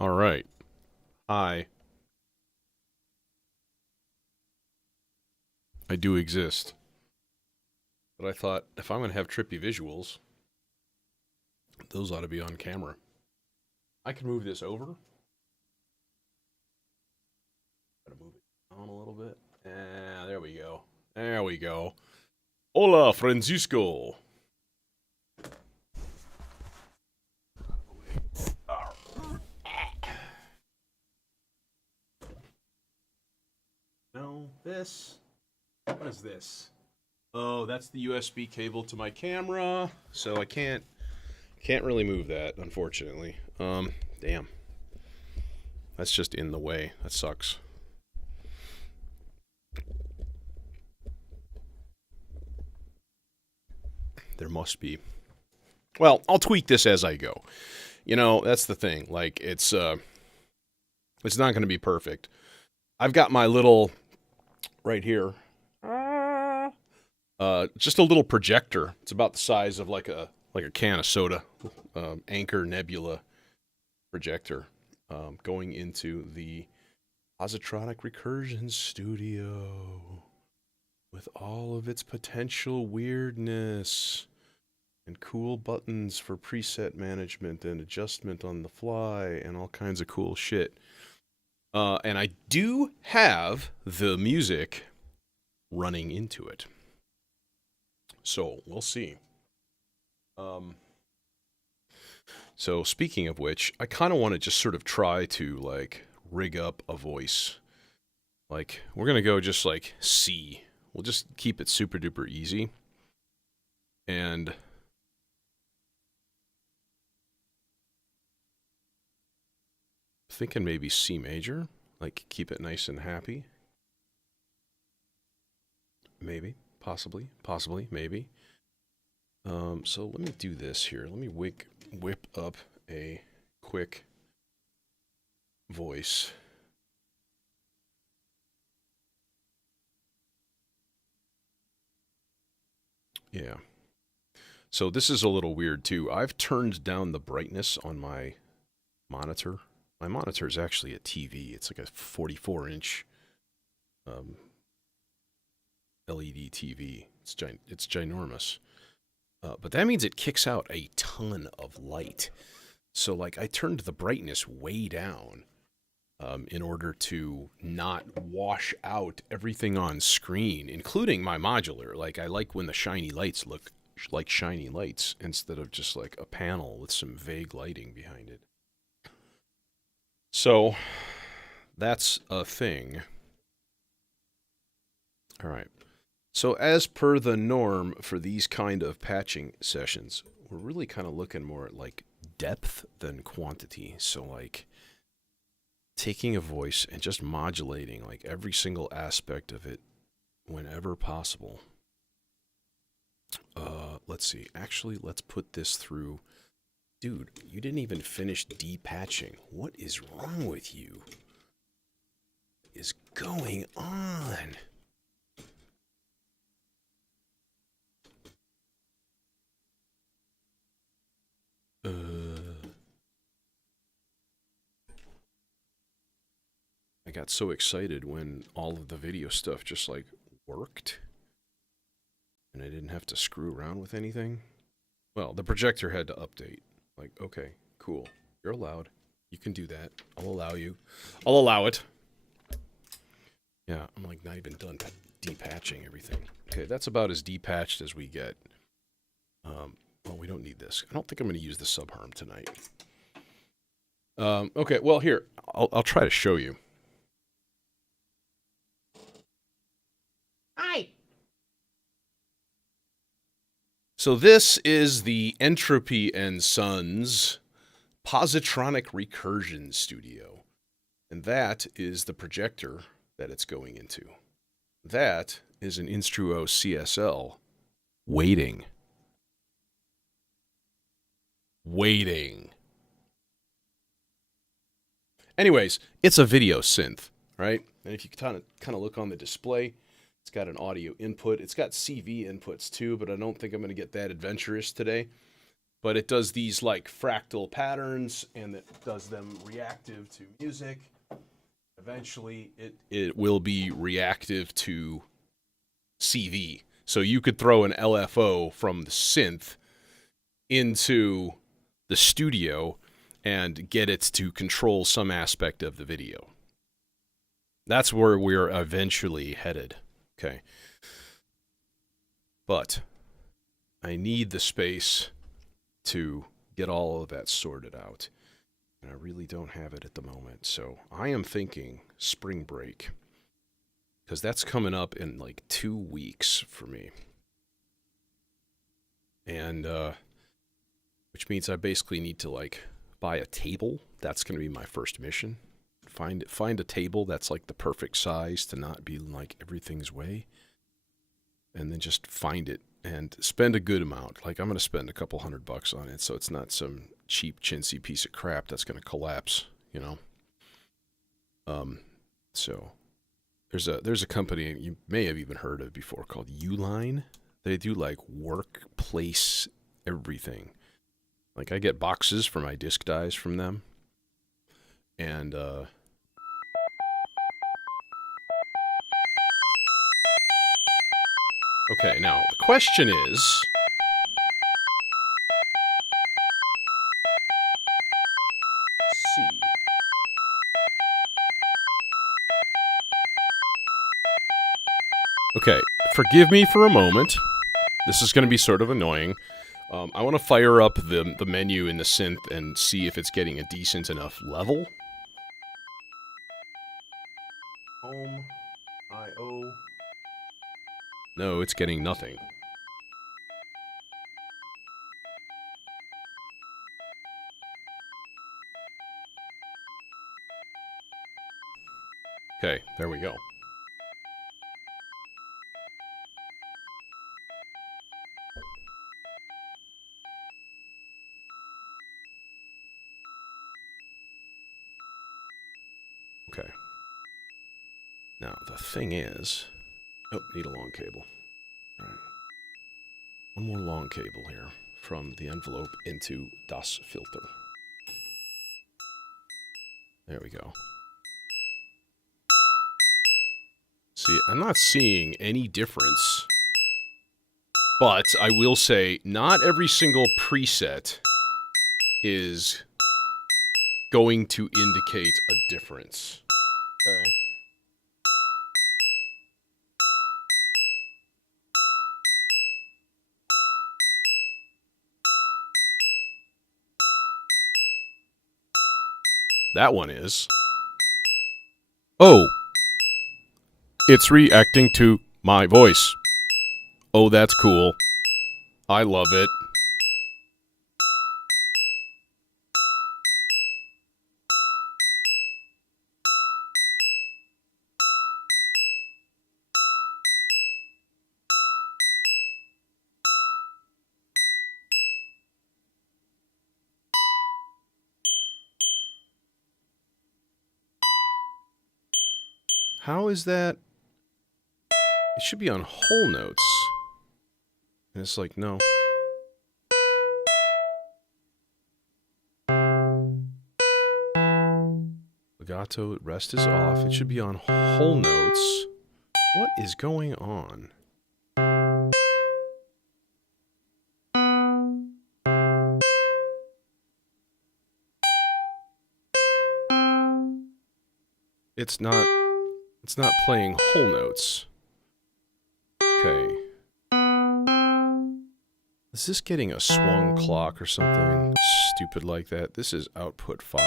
All right. Hi. I do exist. But I thought if I'm going to have trippy visuals, those ought to be on camera. I can move this over. Gotta move it down a little bit. There we go. There we go. Hola, Francisco. No, this. What is this? Oh, that's the USB cable to my camera. So I can't really move that, unfortunately. Damn. That's just in the way. That sucks. There must be. Well, I'll tweak this as I go. You know, that's the thing. Like it's not going to be perfect. I've got my little right here. Just a little projector. It's about the size of like a can of soda. Anchor Nebula projector going into the positronic recursion studio with all of its potential weirdness and cool buttons for preset management and adjustment on the fly and all kinds of cool shit. And I do have the music running into it. So we'll see. So speaking of which, I kind of want to just sort of try to like rig up a voice. Like we're going to go just like C. We'll just keep it super duper easy. And thinking maybe C major, like keep it nice and happy. Maybe, possibly, maybe. So let me do this here. Let me whip up a quick voice. Yeah. So this is a little weird too. I've turned down the brightness on my monitor. My monitor is actually a TV. It's like a 44-inch LED TV. It's ginormous. But that means it kicks out a ton of light. So like I turned the brightness way down in order to not wash out everything on screen, including my modular. Like I like when the shiny lights look like shiny lights instead of just like a panel with some vague lighting behind it. So that's a thing. All right. So as per the norm for these kind of patching sessions, we're really kind of looking more at like depth than quantity. So like taking a voice and just modulating like every single aspect of it whenever possible. Let's see. Actually, let's put this through. Dude, you didn't even finish depatching. What is wrong with you? What is going on? I got so excited when all of the video stuff just like worked and I didn't have to screw around with anything. Well, the projector had to update. Like, okay, cool. You're allowed. You can do that. I'll allow you. I'll allow it. Yeah, I'm like not even done depatching everything. Okay, that's about as depatched as we get. Well, we don't need this. I don't think I'm going to use the subharm tonight. Okay, well here, I'll try to show you. Hi. So this is the Entropy and Sons positronic recursion studio. And that is the projector that it's going into. That is an Instruo CSL waiting. Anyways, it's a video synth, right? And if you kind of look on the display, it's got an audio input. It's got CV inputs too, but I don't think I'm going to get that adventurous today. but it does these like fractal patterns, and it does them reactive to music. Eventually, it will be reactive to CV. So you could throw an LFO from the synth into the studio and get it to control some aspect of the video. That's where we're eventually headed. Okay. But I need the space to get all of that sorted out. And I really don't have it at the moment. So I am thinking spring break, because that's coming up in like 2 weeks for me. And, which means I basically need to like buy a table. That's going to be my first mission. Find a table that's like the perfect size to not be like everything's way. And then just find it and spend a good amount. Like I'm going to spend a couple $100 on it, so it's not some cheap chintzy piece of crap that's going to collapse, you know. So there's a company you may have even heard of before called Uline. They do like workplace everything. Like I get boxes for my disc dies from them. And okay, now the question is, C. Okay, forgive me for a moment. This is going to be sort of annoying. I want to fire up the menu in the synth and see if it's getting a decent enough level. Home, I/O. No, it's getting nothing. Okay, there we go. Okay. Now, the thing is... Oh, need a long cable. All right. One more long cable here from the envelope into Das Filter. There we go. See, I'm not seeing any difference. But I will say, not every single preset is going to indicate a difference. Okay. That one is. Oh. It's reacting to my voice. Oh, that's cool. I love it. How is that? It should be on whole notes. And it's like, no. Legato, rest is off. It should be on whole notes. What is going on? It's not playing whole notes. Okay. Is this getting a swung clock or something stupid like that? This is output 5.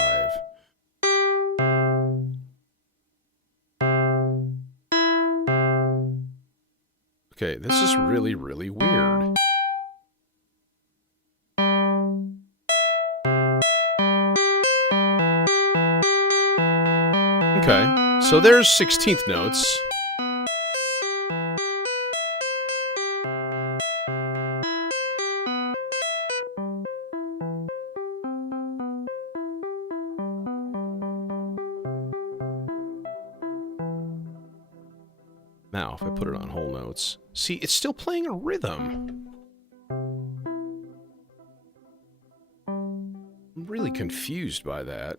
Okay, this is really, really weird. Okay, so there's 16th notes. Now, if I put it on whole notes, see, it's still playing a rhythm. really confused by that.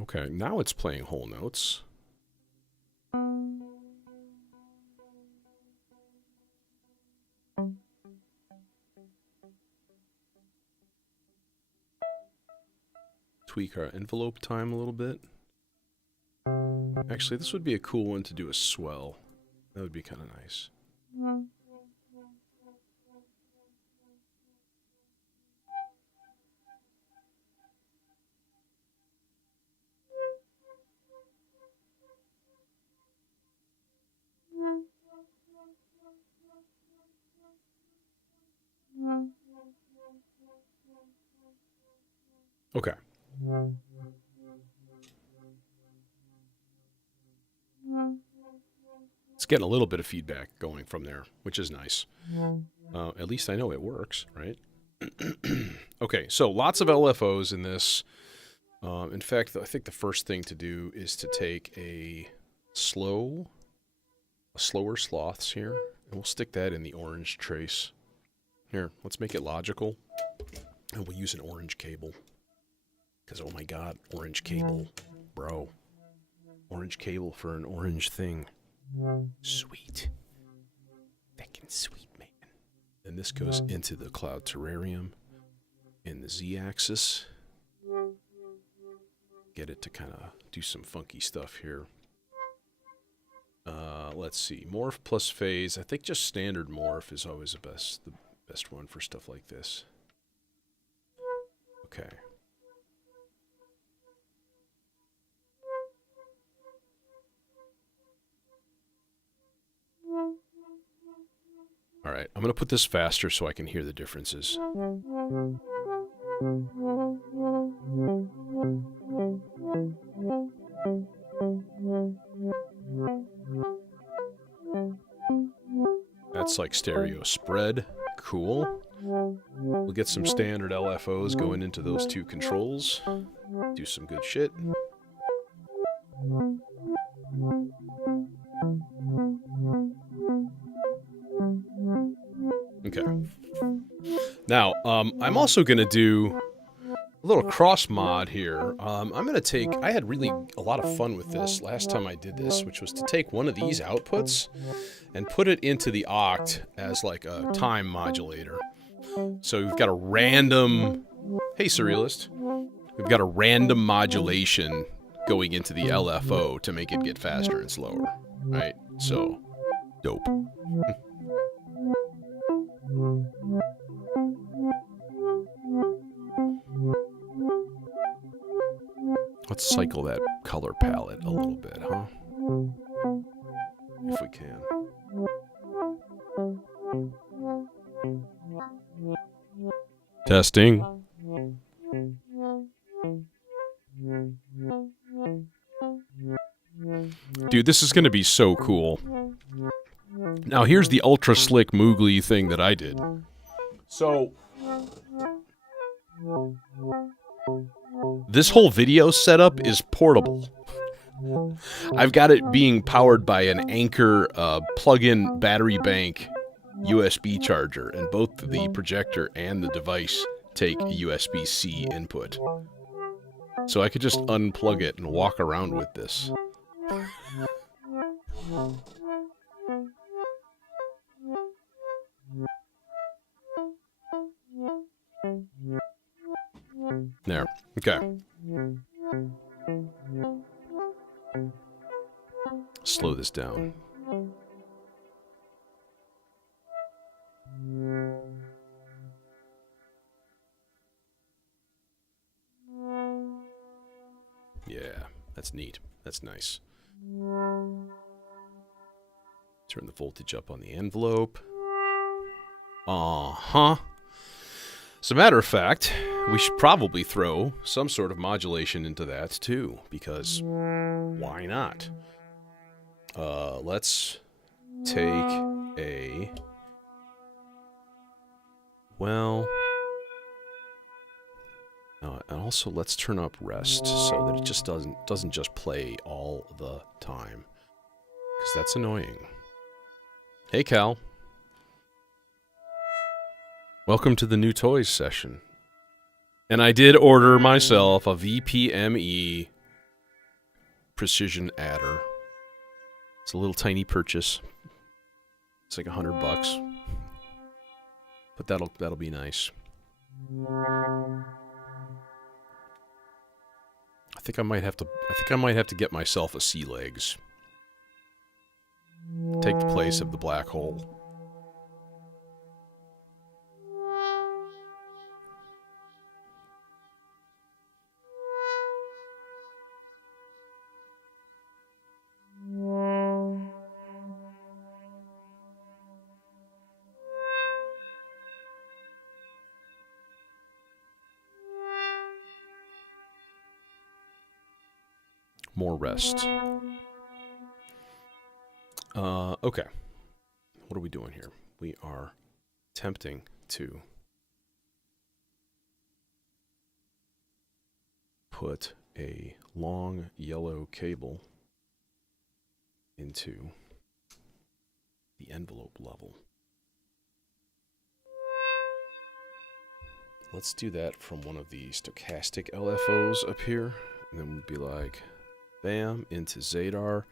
Okay, now it's playing whole notes. Tweak our envelope time a little bit. Actually, this would be a cool one to do a swell. That would be kind of nice. Okay. It's getting a little bit of feedback going from there, which is nice. At least I know it works, right? Okay, so lots of LFOs in this. In fact, I think the first thing to do is to take a slower sloths here, and we'll stick that in the orange trace. Here, let's make it logical, and we'll use an orange cable. Because, oh my god, orange cable, bro. Orange cable for an orange thing. Sweet. Fucking sweet, man. And this goes into the cloud terrarium in the z-axis. Get it to kind of do some funky stuff here. Let's see. Morph plus phase. I think just standard morph is always the best one for stuff like this. Okay. All right, I'm going to put this faster so I can hear the differences. That's like stereo spread. Cool. We'll get some standard LFOs going into those two controls. Do some good shit. Okay. Now, I'm also going to do a little cross mod here. I'm going to take... I had really a lot of fun with this last time I did this, which was to take one of these outputs and put it into the oct as like a time modulator. So we've got a random... Hey, Surrealist. We've got a random modulation going into the LFO to make it get faster and slower. Right? So, dope. Let's cycle that color palette a little bit, huh? If we can. Testing. Dude, this is going to be so cool. Now, here's the ultra slick Moogly thing that I did. So, this whole video setup is portable. I've got it being powered by an Anchor plug-in battery bank USB charger, and both the projector and the device take a USB-C input. So I could just unplug it and walk around with this. There. Okay. Slow this down. Yeah, that's neat. That's nice. Turn the voltage up on the envelope. Uh-huh. As a matter of fact, we should probably throw some sort of modulation into that too, because why not? Let's take a... Well... And also let's turn up rest so that it just doesn't just play all the time. Because that's annoying. Hey, Cal. Welcome to the new toys session. And I did order myself a VPME precision adder. It's a little tiny purchase. It's like $100. But that'll be nice. I think I might have to get myself a sea legs. Take the place of the black hole. More rest. Okay. What are we doing here? We are attempting to put a long yellow cable into the envelope level. Let's do that from one of the stochastic LFOs up here. And then we'll be like, bam, into Zadar.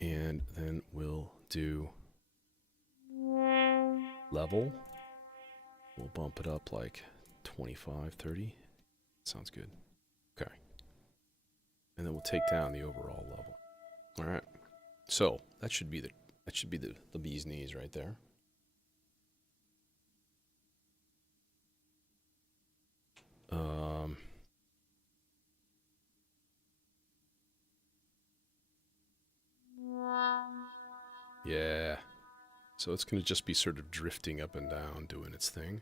And then we'll do level. We'll bump it up like 25, 30. Sounds good. Okay. And then we'll take down the overall level. All right. So that should be the bee's knees right there. Yeah. So it's going to just be sort of drifting up and down, doing its thing.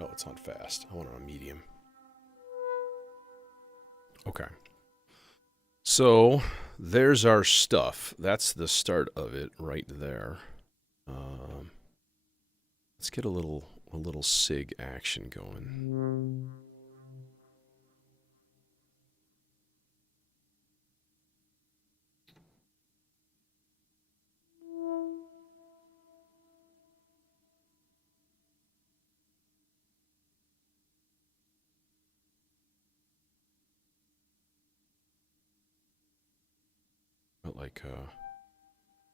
Oh, it's on fast. I want it on medium. Okay. So there's our stuff. That's the start of it right there. Let's get a little sig action going. But like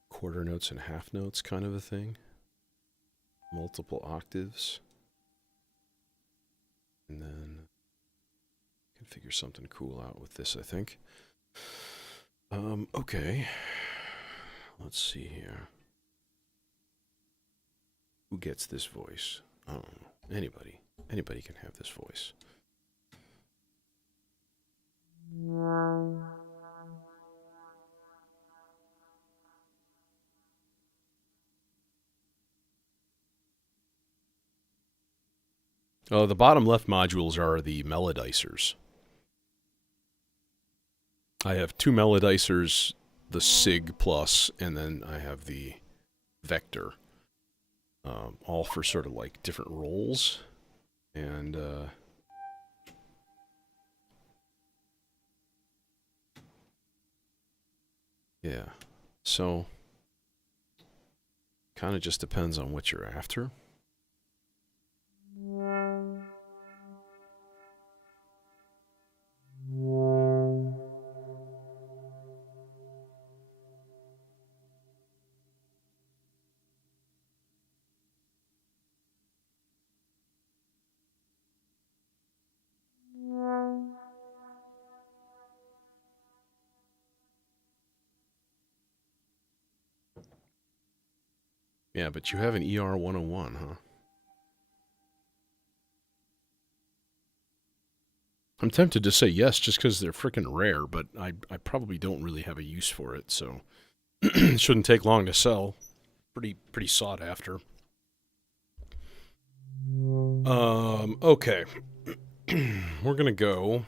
quarter notes and half notes kind of a thing. Multiple octaves. And then I can figure something cool out with this, I think. Okay. Let's see here. Who gets this voice? I don't know. Anybody. Anybody can have this voice. Oh, the bottom left modules are the melodicers. I have two melodicers, the SIG plus, and then I have the vector. All for sort of like different roles. And yeah. So kind of just depends on what you're after. Yeah, but you have an ER 101, huh? I'm tempted to say yes just because they're freaking rare, but I probably don't really have a use for it, so it shouldn't take long to sell. Pretty sought after. Okay. We're gonna go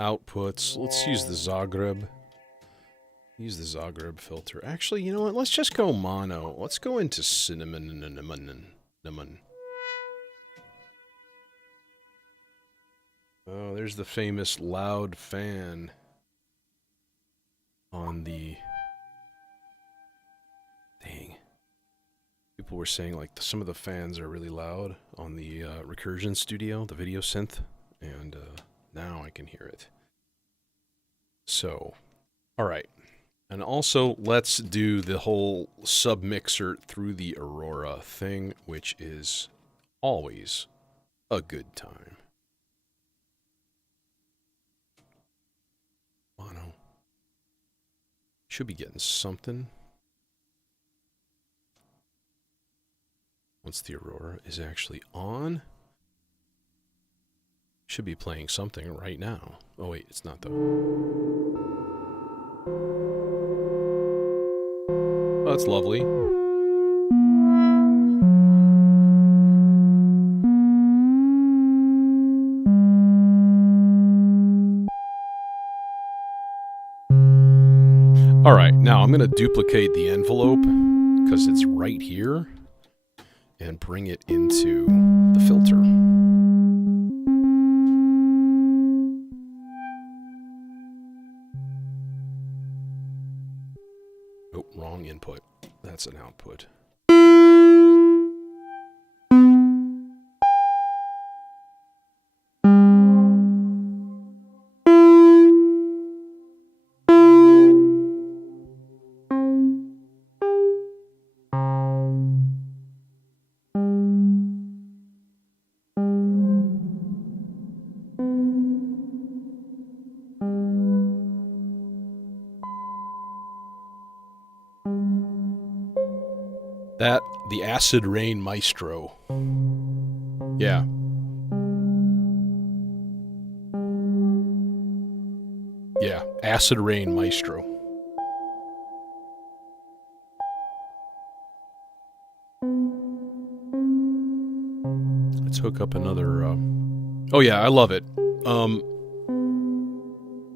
outputs. Let's use the Zagreb. Use the Zagreb filter. Actually, you know what? Let's just go mono. Let's go into cinnamon. Oh, there's the famous loud fan on the... Dang. People were saying, like, some of the fans are really loud on the Recursion Studio, the video synth, and now I can hear it. So, alright. And also, let's do the whole submixer through the Aurora thing, which is always a good time. Mono. Should be getting something. Once the Aurora is actually on. Should be playing something right now. Oh wait, it's not though. Oh, that's lovely. Alright, now I'm going to duplicate the envelope because it's right here and bring it into the filter. Oh, wrong input. That's an output. That, the Acid Rain Maestro. Yeah. Yeah, Acid Rain Maestro. Let's hook up another... Oh yeah, I love it.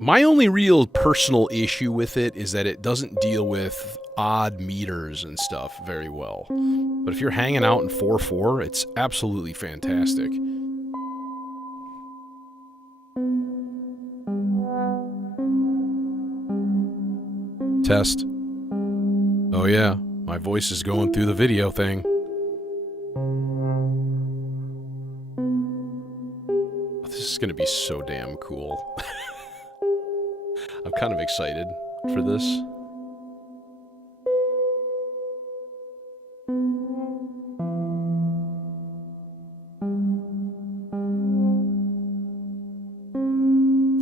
My only real personal issue with it is that it doesn't deal with odd meters and stuff very well. But if you're hanging out in 4/4, it's absolutely fantastic. Test. Oh yeah, my voice is going through the video thing. Oh, this is going to be so damn cool. I'm kind of excited for this.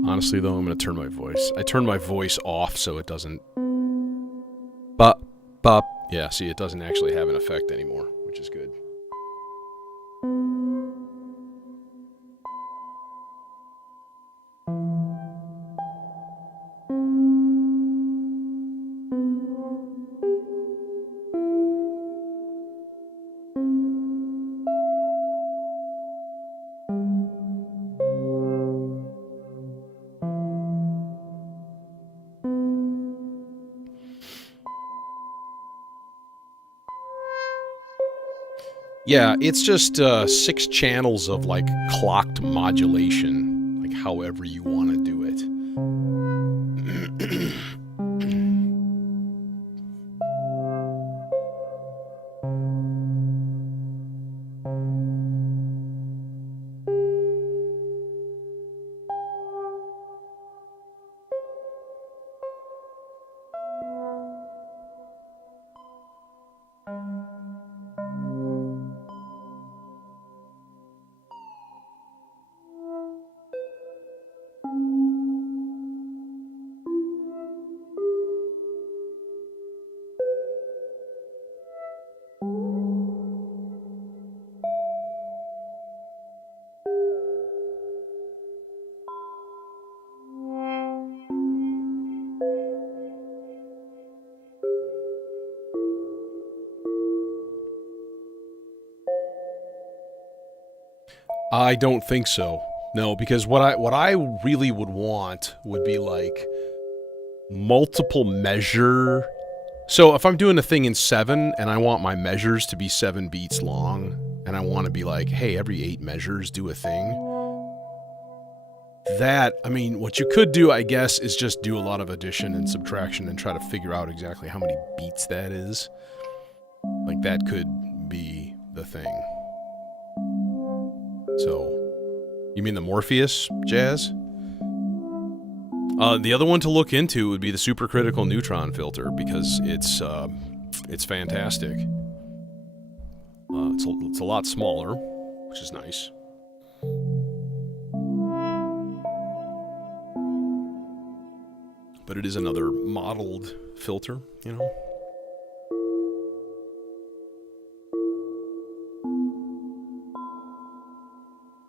Honestly, though, I'm going to turn my voice. I turned my voice off so it doesn't... Bop, bop. Yeah, see, it doesn't actually have an effect anymore, which is good. Yeah, it's just 6 channels of, like, clocked modulation. Like, however you want to do it. I don't think so. No, because what I really would want would be like multiple measure. So if I'm doing a thing in 7 and I want my measures to be 7 beats long, and I want to be like, hey, every 8 measures do a thing. That, I mean, what you could do, I guess, is just do a lot of addition and subtraction and try to figure out exactly how many beats that is. Like, that could be the thing. So, you mean the Morpheus jazz? The other one to look into would be the supercritical neutron filter, because it's fantastic. It's a lot smaller, which is nice. But it is another modeled filter, you know?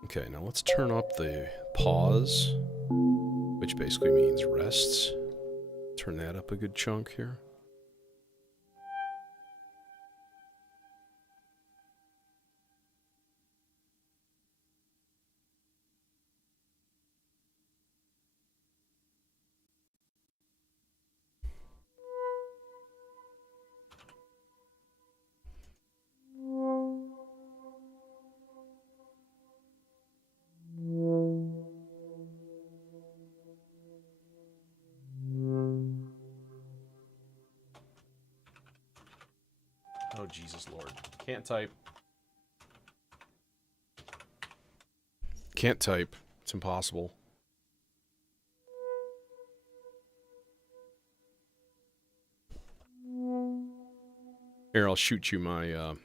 Okay, now let's turn up the pause, which basically means rests. Turn that up a good chunk here. Oh, Jesus Lord. Can't type. Can't type. It's impossible. Here, I'll shoot you my,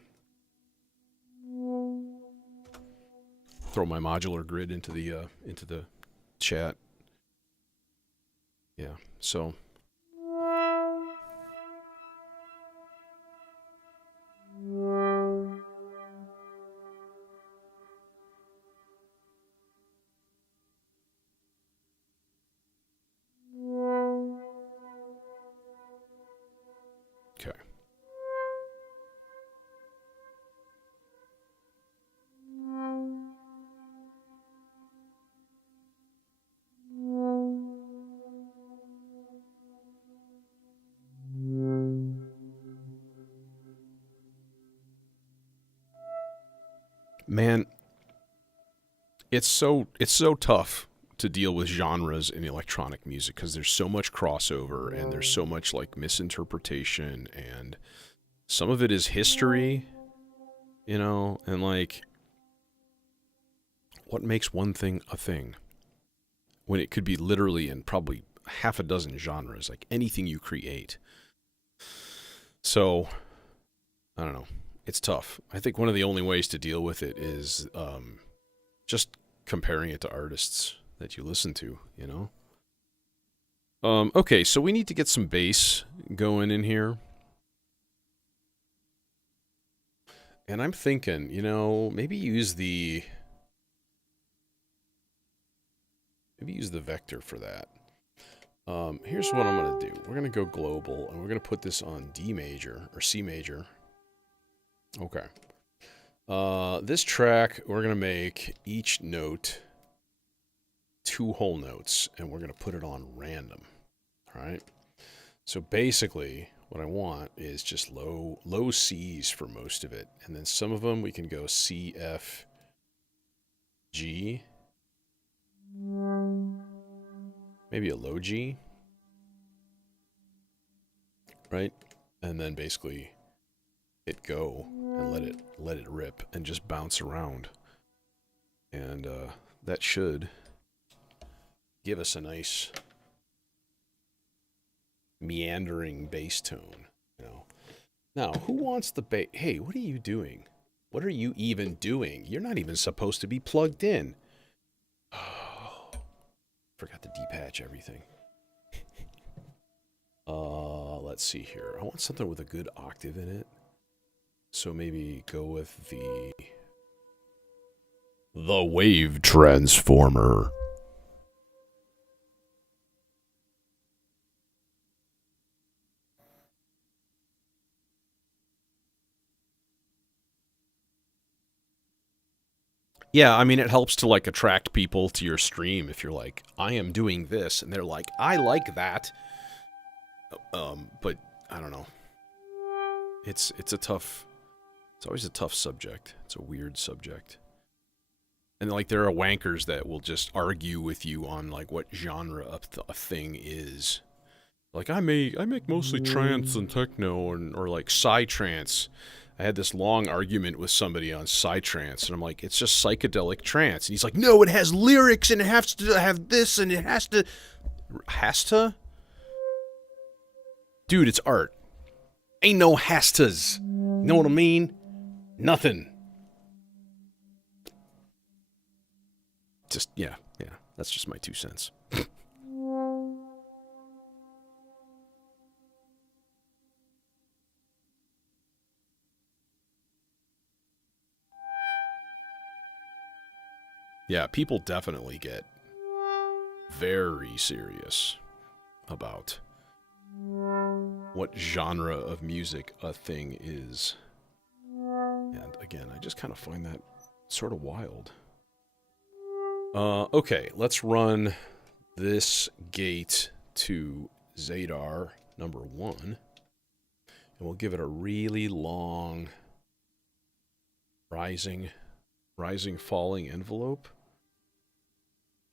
throw my modular grid into the chat. Yeah, so... Okay. Man, it's so tough to deal with genres in electronic music because there's so much crossover and there's so much like misinterpretation, and some of it is history, you know, and like what makes one thing a thing when it could be literally in probably half a dozen genres, like anything you create. So I don't know. It's tough. I think one of the only ways to deal with it is just comparing it to artists that you listen to, you know? Okay, so we need to get some bass going in here. And I'm thinking, you know, maybe use the vector for that. Here's what I'm going to do. We're going to go global, and we're going to put this on D major, or C major. Okay. This track, we're going to make each note 2 whole notes, and we're going to put it on random. All right? So basically, what I want is just low C's for most of it. And then some of them we can go C, F, G. Maybe a low G. Right? And then basically hit go and let it rip and just bounce around. And that should give us a nice meandering bass tone, you know. Now, who wants the bass? Hey, what are you doing? What are you even doing? You're not even supposed to be plugged in. Oh, forgot to depatch everything. Let's see here. I want something with a good octave in it. So maybe go with the wave transformer. Yeah, I mean, it helps to like attract people to your stream if you're like, I am doing this, and they're like, I like that. But I don't know. It's always a tough subject. It's a weird subject. And like there are wankers that will just argue with you on like what genre a thing is. Like I make mostly trance and techno or like psytrance. I had this long argument with somebody on psytrance, and I'm like, it's just psychedelic trance. And he's like, no, it has lyrics and it has to have this and it has to. Has to? Dude, it's art. Ain't no has-tos. You know what I mean? Nothing. Just, yeah. That's just my 2 cents. Yeah, people definitely get very serious about what genre of music a thing is. And again, I just kind of find that sort of wild. Okay, let's run this gate to Zadar number 1. And we'll give it a really long rising, falling envelope.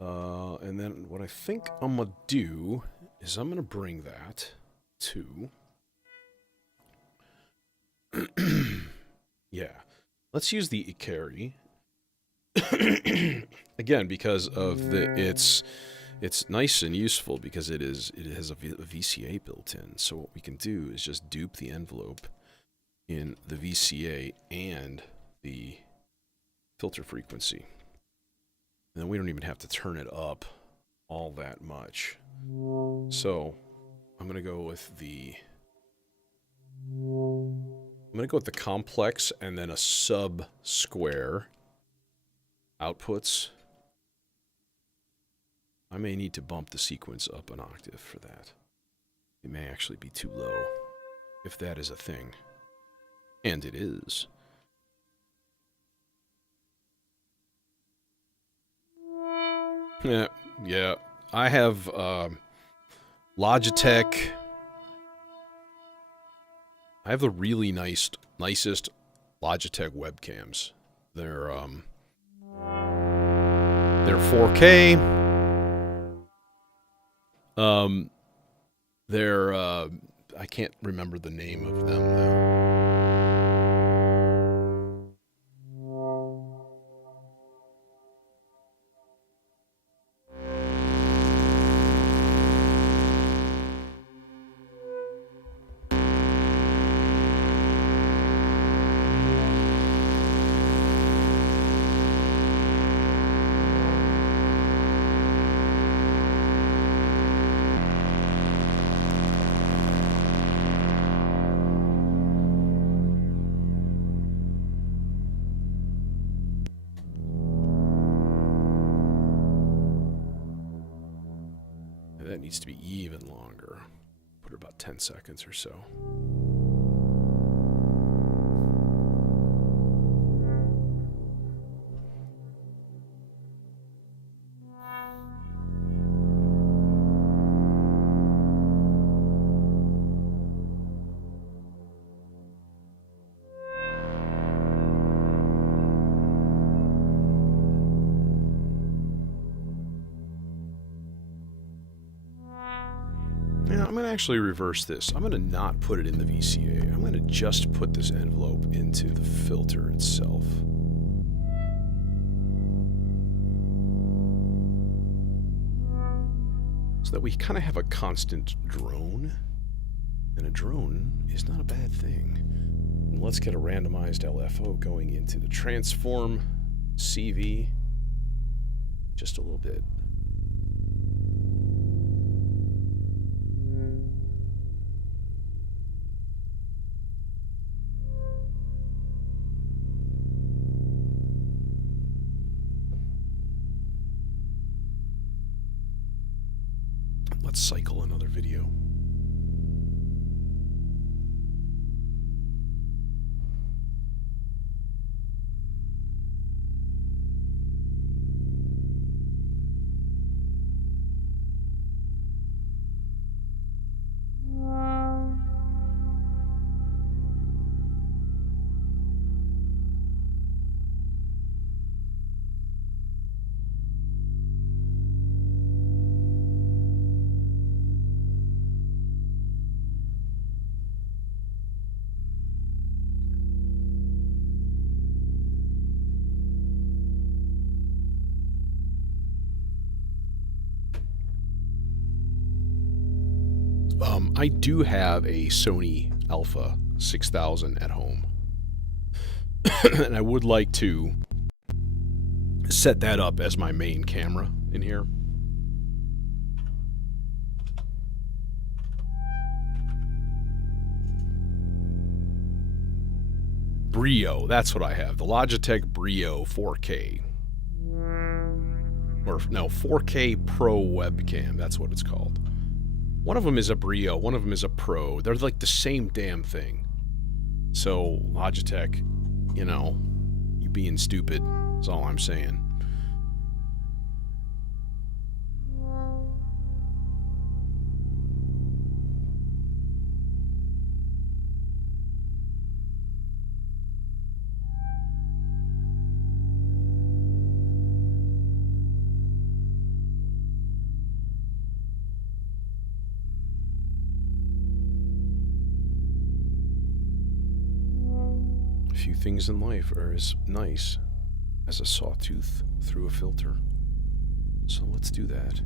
And then what I think I'm going to do is I'm going to bring that to... yeah. Let's use the Ikari. Again, because of it's nice and useful because it has a VCA built in. So what we can do is just dupe the envelope in the VCA and the filter frequency. And then we don't even have to turn it up all that much. So I'm going to go with the complex and then a sub-square outputs. I may need to bump the sequence up an octave for that. It may actually be too low, if that is a thing. And it is. Yeah. I have Logitech. I have the really nicest Logitech webcams. They're 4K. They're I can't remember the name of them now. That needs to be even longer. Put it about 10 seconds or so. I'm going to actually reverse this. I'm going to not put it in the VCA. I'm going to just put this envelope into the filter itself. So that we kind of have a constant drone. And a drone is not a bad thing. And let's get a randomized LFO going into the transform CV. Just a little bit. Let's cycle another video. I do have a Sony Alpha 6000 at home. And I would like to set that up as my main camera in here. Brio, that's what I have. The Logitech Brio 4K. Or, no, 4K Pro webcam, that's what it's called. One of them is a Brio, one of them is a Pro. They're like the same damn thing. So, Logitech, you know, you being stupid is all I'm saying. Few things in life are as nice as a sawtooth through a filter. So let's do that.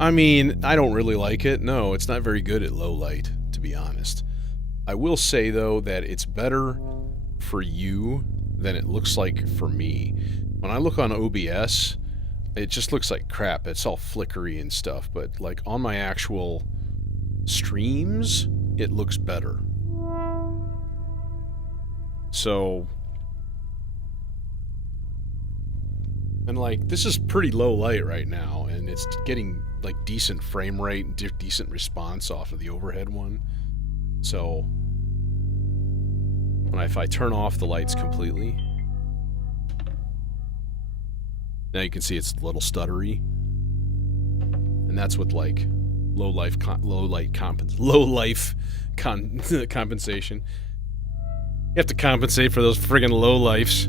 I mean, I don't really like it. No, it's not very good at low light, to be honest. I will say, though, that it's better for you than it looks like for me. When I look on OBS, it just looks like crap. It's all flickery and stuff, but like on my actual streams, it looks better. So, and like this is pretty low light right now, and it's getting like decent frame rate and decent response off of the overhead one. So, if I turn off the lights completely, now you can see it's a little stuttery, and that's with like low life compensation. You have to compensate for those friggin' low lifes.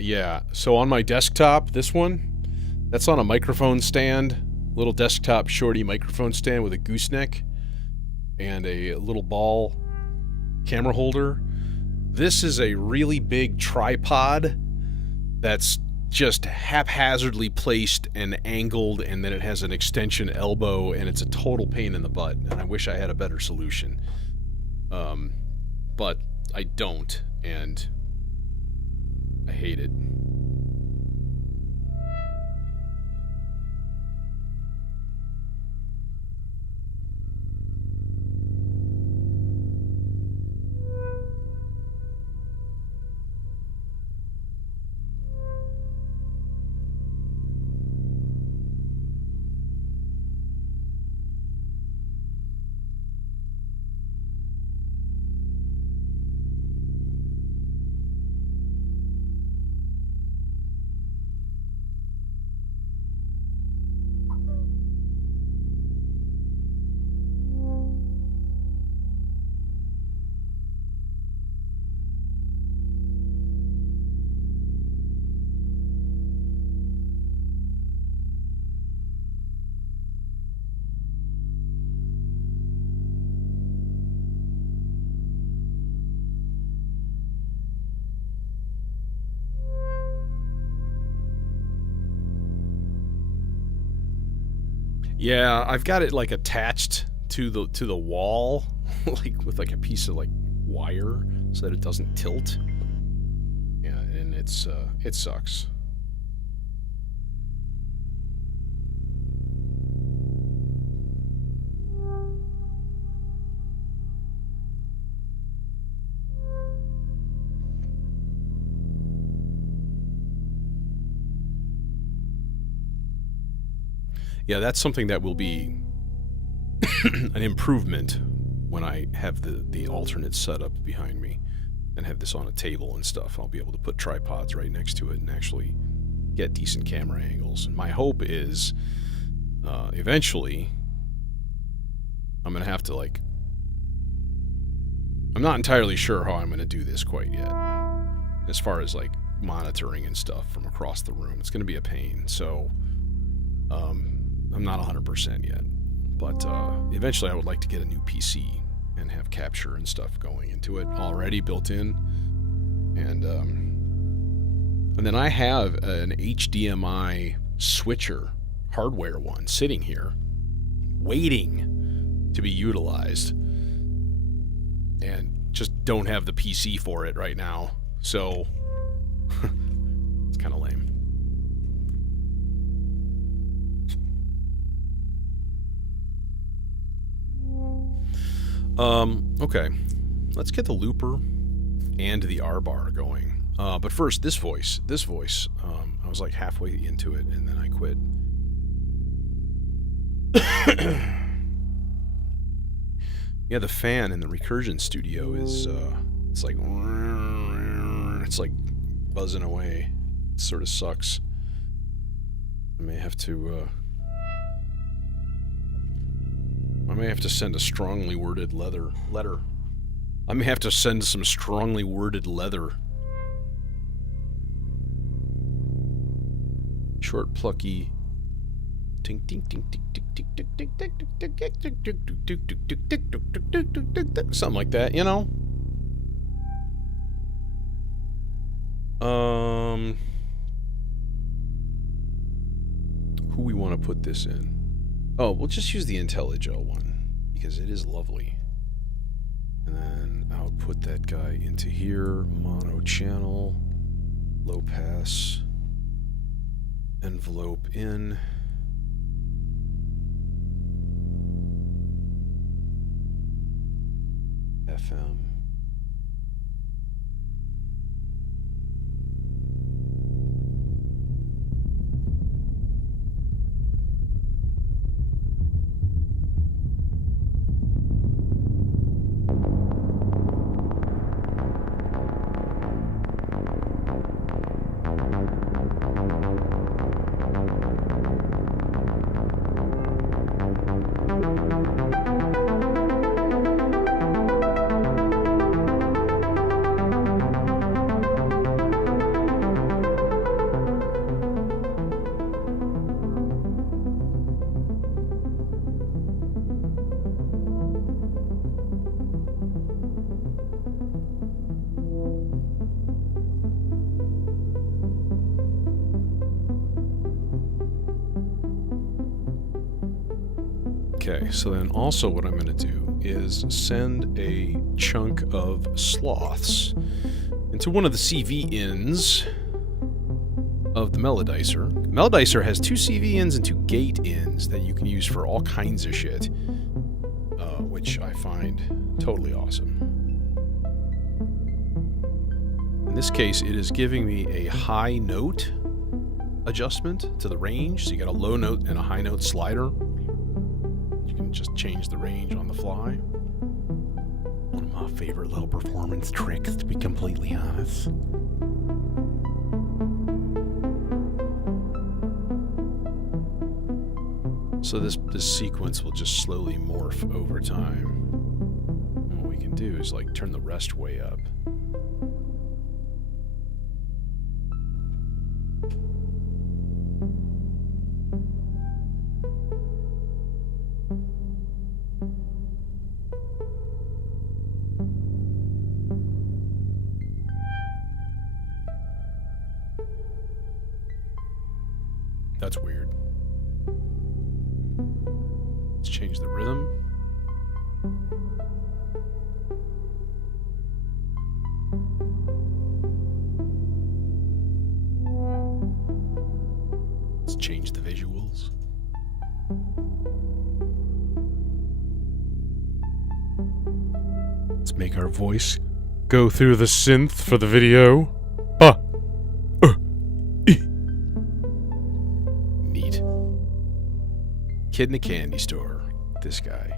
Yeah. So on my desktop, this one, that's on a microphone stand, little desktop shorty microphone stand with a gooseneck and a little ball camera holder. This is a really big tripod that's just haphazardly placed and angled, and then it has an extension elbow, and it's a total pain in the butt, and I wish I had a better solution. But I don't, and I hate it. Yeah, I've got it like attached to the wall, like with like a piece of like wire, so that it doesn't tilt. Yeah, and it sucks. Yeah, that's something that will be an improvement when I have the alternate setup behind me and have this on a table and stuff. I'll be able to put tripods right next to it and actually get decent camera angles. And my hope is eventually I'm going to have to like I'm not entirely sure how I'm going to do this quite yet. As far as like monitoring and stuff from across the room, it's going to be a pain. So I'm not 100% yet, but eventually I would like to get a new PC and have capture and stuff going into it already built in, and then I have an HDMI switcher hardware one sitting here waiting to be utilized, and just don't have the PC for it right now, so it's kind of lame. Okay, let's get the looper and the R bar going. But first, this voice, I was like halfway into it and then I quit. Yeah, the fan in the Recursion studio is, it's like buzzing away. It sort of sucks. I may have to send a strongly worded letter. I may have to send some strongly worded leather. Short, plucky. Something like that, you know? Who we want to put this in? Oh, we'll just use the IntelliGel one, because it is lovely. And then I'll put that guy into here, mono channel, low pass, envelope in. FM. Okay, so then also what I'm going to do is send a chunk of sloths into one of the CV ins of the Melodicer. Melodicer has 2 CV ins and 2 gate ins that you can use for all kinds of shit, which I find totally awesome. In this case, it is giving me a high note adjustment to the range, so you got a low note and a high note slider. Just change the range on the fly. One of my favorite little performance tricks, to be completely honest. So this sequence will just slowly morph over time. And what we can do is like turn the rest way up. That's weird. Let's change the rhythm. Let's change the visuals. Let's make our voice go through the synth for the video. Kid in a candy store. This guy.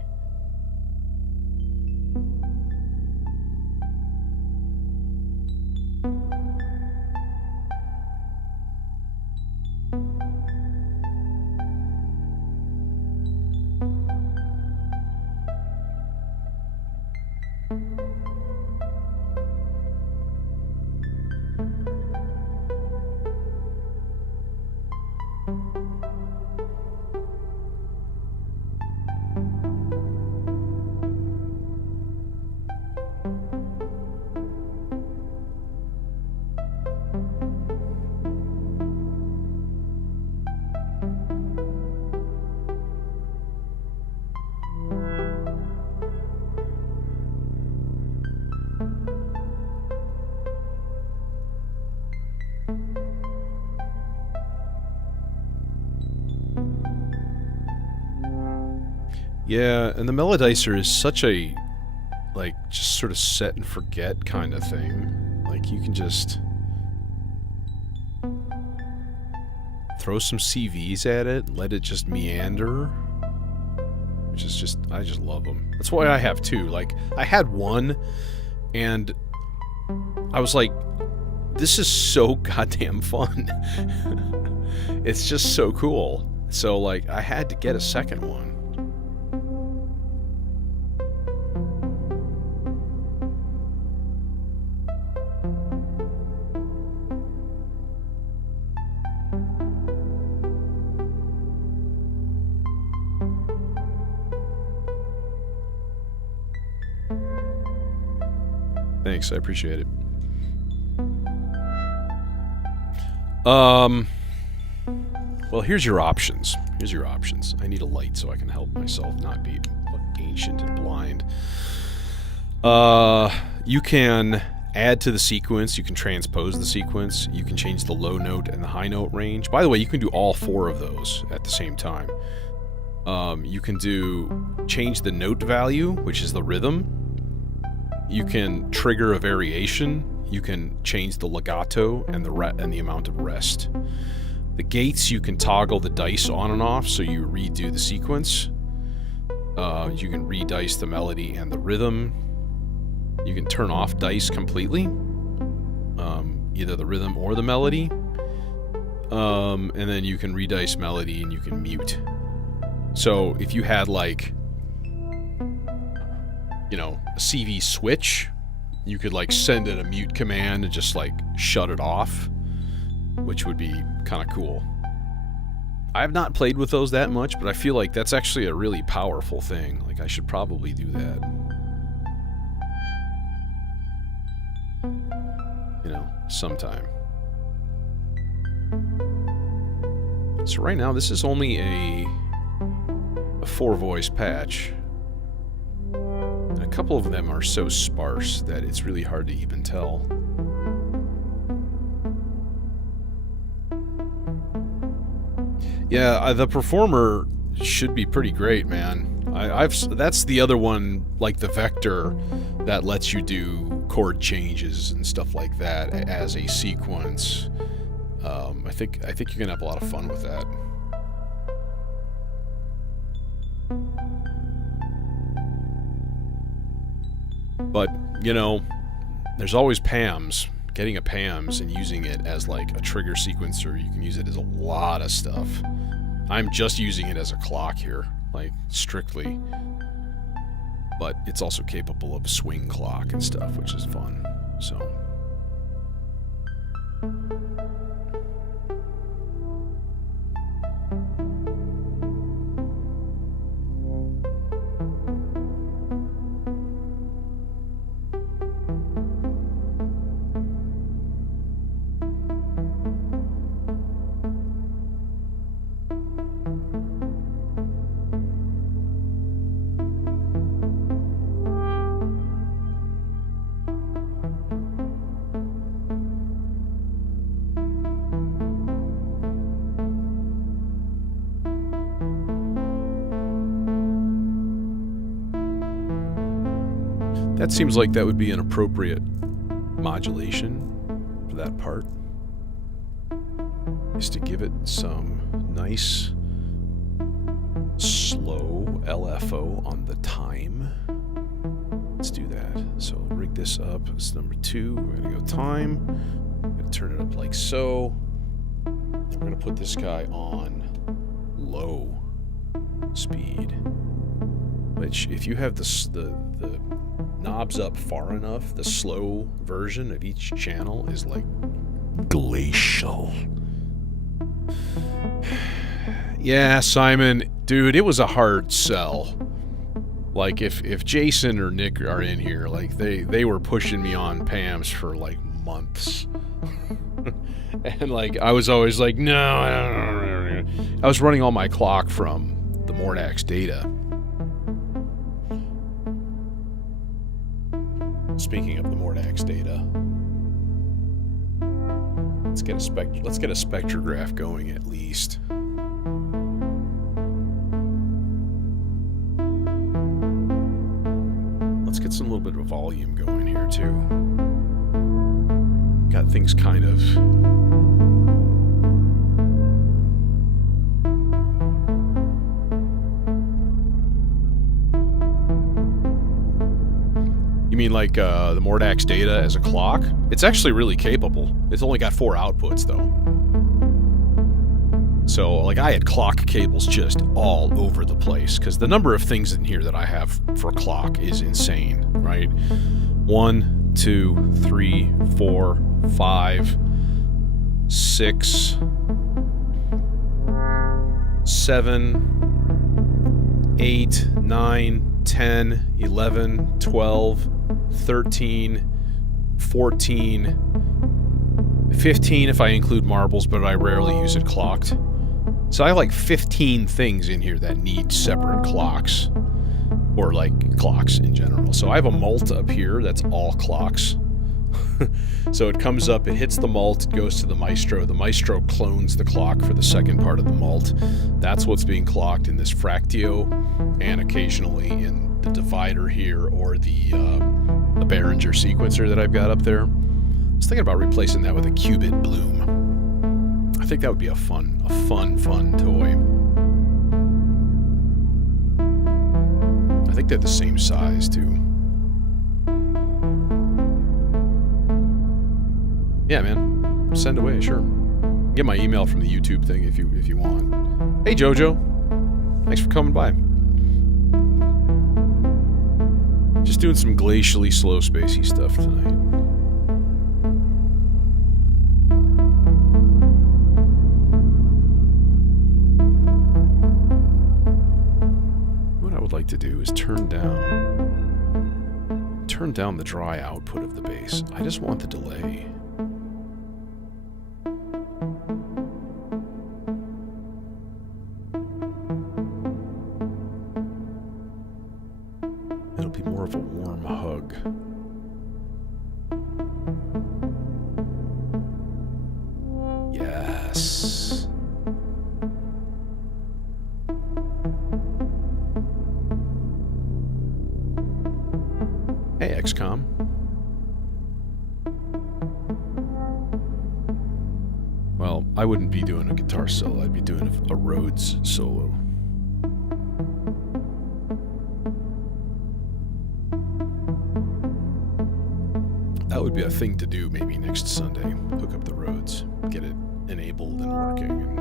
Yeah, and the Melodicer is such a, like, just sort of set and forget kind of thing. Like, you can just throw some CVs at it, and let it just meander. Which is just, I just love them. That's why I have two. Like, I had one, and I was like, this is so goddamn fun. It's just so cool. So, like, I had to get a second one. Thanks, I appreciate it. Well, here's your options. Here's your options. I need a light so I can help myself not be ancient and blind. You can add to the sequence. You can transpose the sequence. You can change the low note and the high note range. By the way, you can do all four of those at the same time. You can change the note value, which is the rhythm. You can trigger a variation. You can change the legato and the amount of rest. The gates, you can toggle the dice on and off, so you redo the sequence. You can redice the melody and the rhythm. You can turn off dice completely, either the rhythm or the melody. And then you can redice melody and you can mute. So if you had, like, you know, a CV switch, you could, like, send it a mute command and just, like, shut it off, which would be kind of cool. I have not played with those that much, but I feel like that's actually a really powerful thing. Like, I should probably do that. You know, sometime. So right now, this is only a 4-voice patch. And a couple of them are so sparse that it's really hard to even tell. Yeah, the Performer should be pretty great, man. That's the other one, like the Vector, that lets you do chord changes and stuff like that as a sequence. I think you're gonna have a lot of fun with that. But, you know, there's always PAMs. Getting a PAMs and using it as, like, a trigger sequencer, you can use it as a lot of stuff. I'm just using it as a clock here, like, strictly. But it's also capable of swing clock and stuff, which is fun, so... That seems like that would be an appropriate modulation for that part. Is to give it some nice, slow LFO on the time. Let's do that. So I'll rig this up. It's number 2. We're going to go time. I'm going to turn it up like so. And we're going to put this guy on low speed. Which, if you have the knobs up far enough, the slow version of each channel is like glacial. Yeah, Simon, dude, it was a hard sell. Like, if Jason or Nick are in here, like, they were pushing me on PAMs for, like, months. And, like, I was always like, no. I was running all my clock from the Mordax data. Speaking of the Mordax data, let's get a spectrograph going at least. Let's get some little bit of volume going here too. Got things kind of... You mean like the Mordax data as a clock? It's actually really capable. It's only got 4 outputs though. So like I had clock cables just all over the place because the number of things in here that I have for clock is insane, right? 1, 2, 3, 4, 5, 6, 7, 8, 9, 10, 11, 12, 13, 14, 15 if I include marbles, but I rarely use it clocked. So I have like 15 things in here that need separate clocks, or like clocks in general. So I have a mult up here that's all clocks. So it comes up, it hits the mult, it goes to the maestro. The maestro clones the clock for the second part of the mult. That's what's being clocked in this fractio, and occasionally in the divider here, or the Behringer sequencer that I've got up there. I was thinking about replacing that with a qubit bloom. I think that would be a fun toy. I think they're the same size too. Yeah, man. Send away, sure. Get my email from the YouTube thing if you want. Hey Jojo. Thanks for coming by. Just doing some glacially slow spacey stuff tonight. What I would like to do is turn down the dry output of the bass. I just want the delay. It'll be more of a warm hug. Yes. Hey, XCOM. Well, I wouldn't be doing a guitar solo. I'd be doing a Rhodes solo. That would be a thing to do maybe next Sunday. Hook up the Rhodes, get it enabled and working.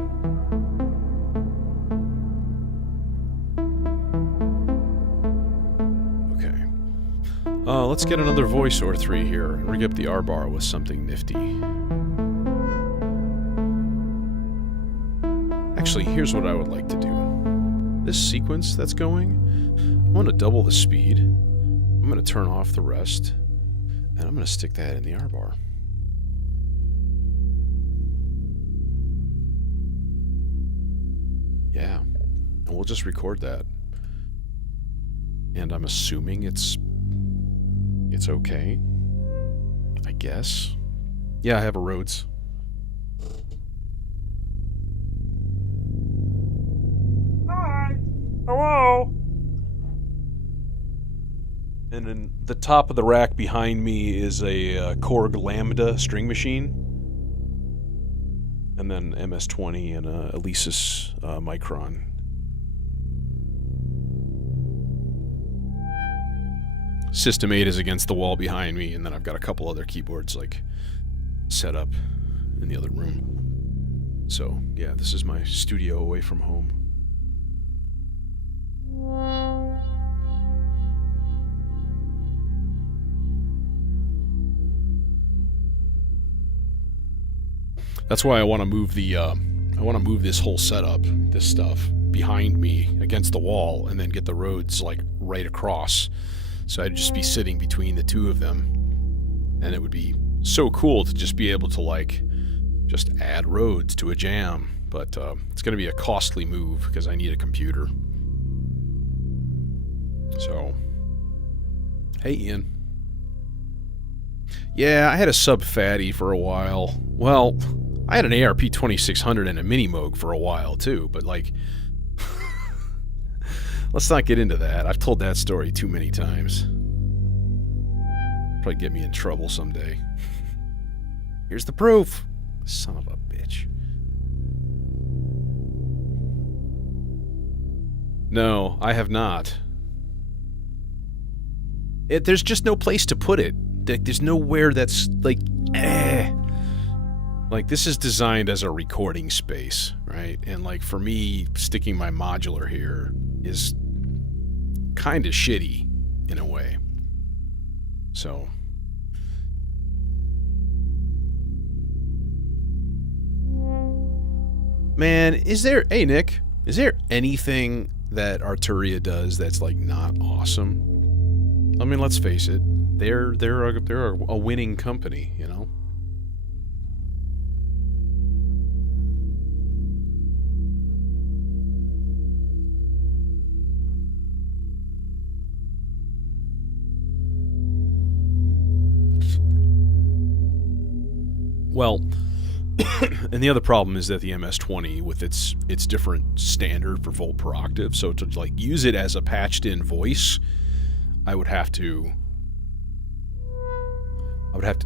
Okay. Let's get another voice or 3 here and rig up the R-bar with something nifty. Actually, here's what I would like to do. This sequence that's going, I want to double the speed. I'm going to turn off the rest. And I'm going to stick that in the R-bar. Yeah. And we'll just record that. And I'm assuming it's okay. I guess. Yeah, I have a Rhodes. Hi. Hello. And in the top of the rack behind me is a Korg Lambda string machine. And then MS-20 and a Alesis Micron. System 8 is against the wall behind me, and then I've got a couple other keyboards like set up in the other room. So, yeah, this is my studio away from home. That's why I want to move this whole setup, this stuff, behind me against the wall, and then get the Rhodes like right across. So I'd just be sitting between the two of them, and it would be so cool to just be able to like just add Rhodes to a jam. But it's going to be a costly move because I need a computer. So, hey Ian. Yeah, I had a Sub Fatty for a while. Well, I had an ARP 2600 and a Mini Moog for a while too, but like, let's not get into that. I've told that story too many times. Probably get me in trouble someday. Here's the proof. Son of a bitch. No, I have not. There's just no place to put it. There's nowhere that's like, Like, this is designed as a recording space, right? And like, for me, sticking my modular here is kind of shitty in a way. So... Man, hey Nick, is there anything that Arturia does that's like not awesome? I mean, let's face it, they're a winning company, you know? Well, and the other problem is that the MS-20, with its different standard for volt per octave, so to like use it as a patched-in voice, I would have to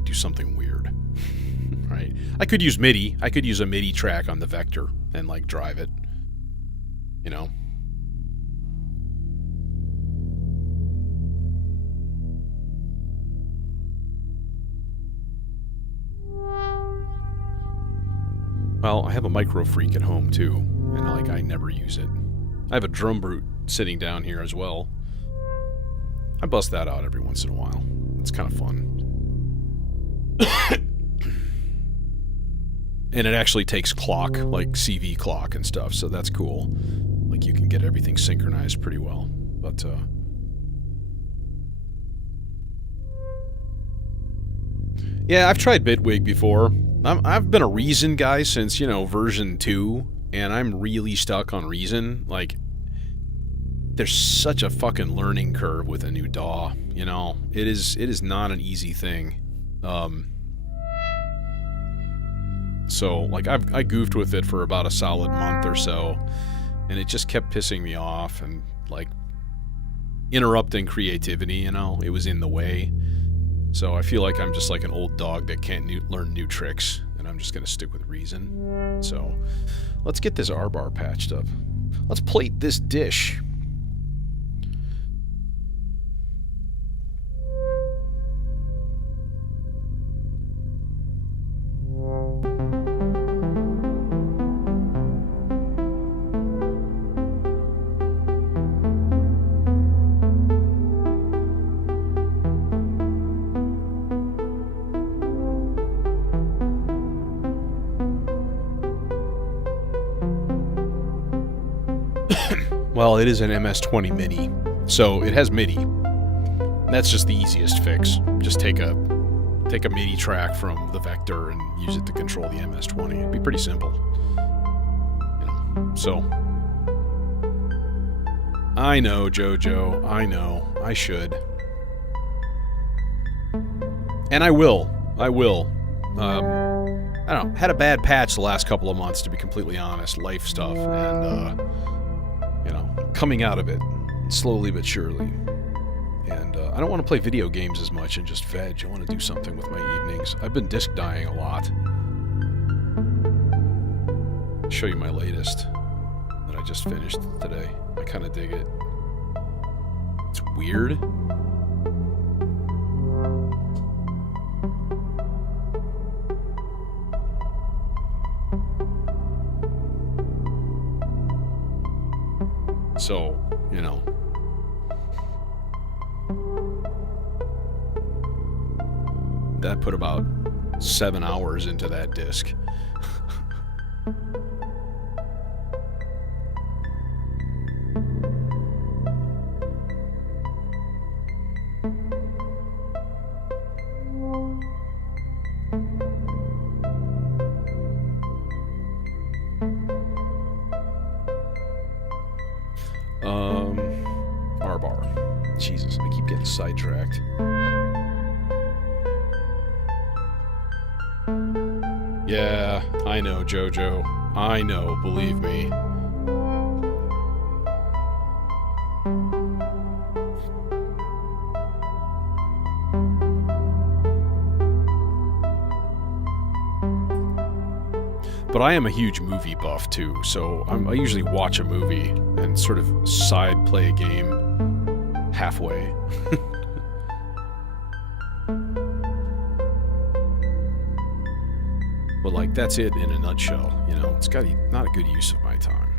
do something weird, right? I could use MIDI. I could use a MIDI track on the Vector and like drive it, you know. Well, I have a Micro Freak at home too, and like I never use it. I have a Drum Brute sitting down here as well. I bust that out every once in a while. It's kind of fun. And it actually takes clock, like CV clock and stuff, so that's cool. Like, you can get everything synchronized pretty well. But, yeah, I've tried Bitwig before. I've been a Reason guy since, you know, version 2, and I'm really stuck on Reason. Like, there's such a fucking learning curve with a new DAW, you know? It is not an easy thing. So, like, I goofed with it for about a solid month or so, and it just kept pissing me off and, like, interrupting creativity, you know? It was in the way. So I feel like I'm just like an old dog that can't learn new tricks, and I'm just going to stick with Reason. So, let's get this R-bar patched up. Let's plate this dish. Well, it is an MS-20 Mini, so it has MIDI. That's just the easiest fix. Just take a MIDI track from the Vector and use it to control the MS-20. It'd be pretty simple. You know, so... I know, Jojo. I know. I should. And I will. I will. I don't know. Had a bad patch the last couple of months, to be completely honest. Life stuff, and, you know, coming out of it, slowly but surely. And I don't want to play video games as much and just veg. I want to do something with my evenings. I've been disc dying a lot. I'll show you my latest that I just finished today. I kind of dig it. It's weird. So, you know. That put about 7 hours into that disc. R-bar. Jesus, I keep getting sidetracked. Yeah, I know, Jojo. I know, believe me. But I am a huge movie buff too, so I usually watch a movie and sort of side play a game halfway. But like, that's it in a nutshell, you know. It's not a good use of my time.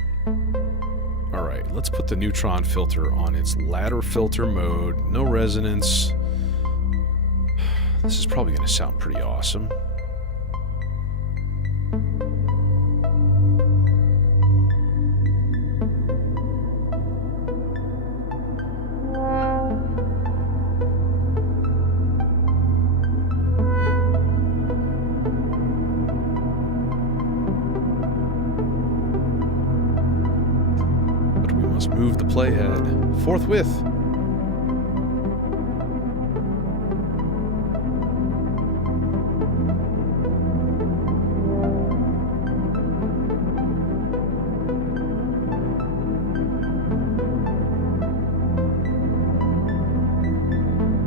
Alright, let's put the neutron filter on its ladder filter mode. No resonance. This is probably going to sound pretty awesome. Move the playhead forthwith.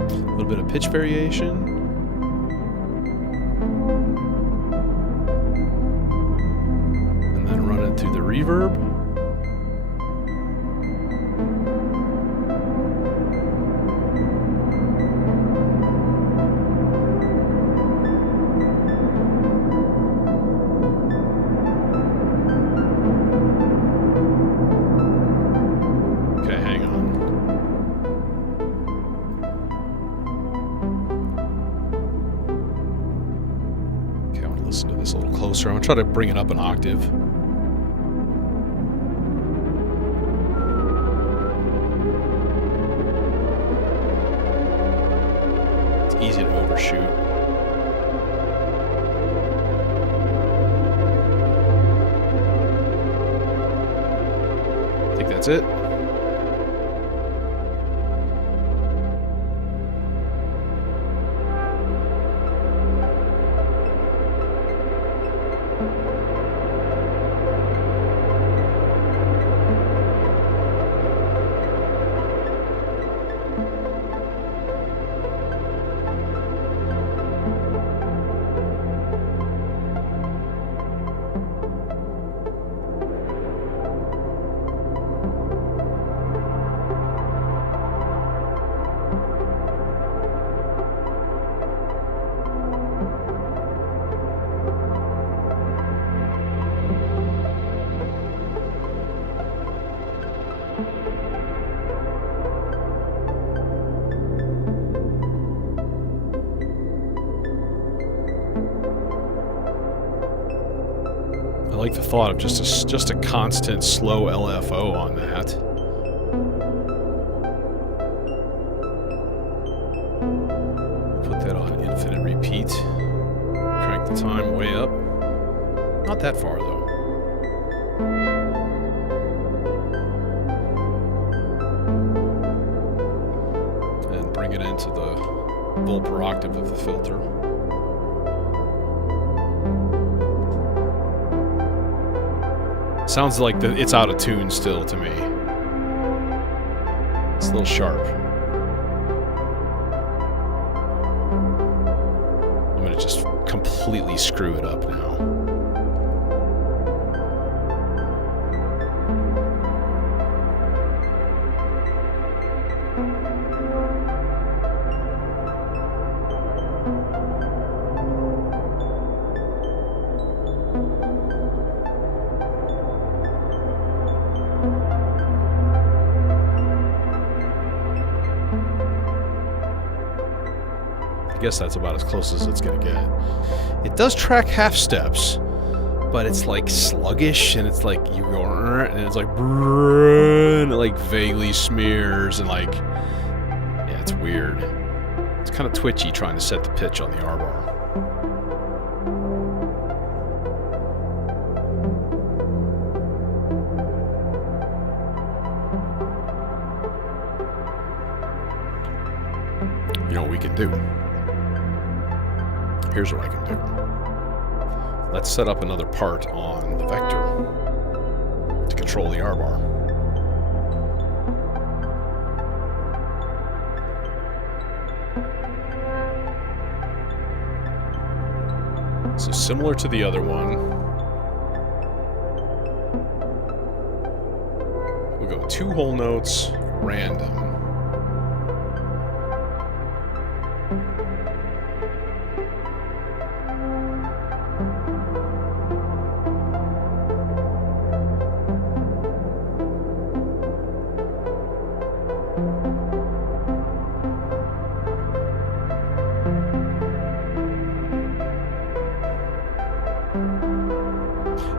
A little bit of pitch variation. And then run it through the reverb. Listen to this a little closer. I'm going to try to bring it up an octave. It's easy to overshoot. I think that's it. I like the thought of just a constant slow LFO on that. Put that on infinite repeat. Crank the time way up. Not that far though. And bring it into the volt per octave of the filter. Sounds like it's out of tune still to me. It's a little sharp. I'm gonna just completely screw it up now. I guess that's about as close as it's gonna get. It does track half steps, but it's like sluggish, and it's like you go, and it's like, and it like vaguely smears, and like, yeah, it's weird. It's kind of twitchy trying to set the pitch on the R bar. You know what we can do? Here's what I can do. Let's set up another part on the vector to control the R bar. So similar to the other one, 2 whole notes, random.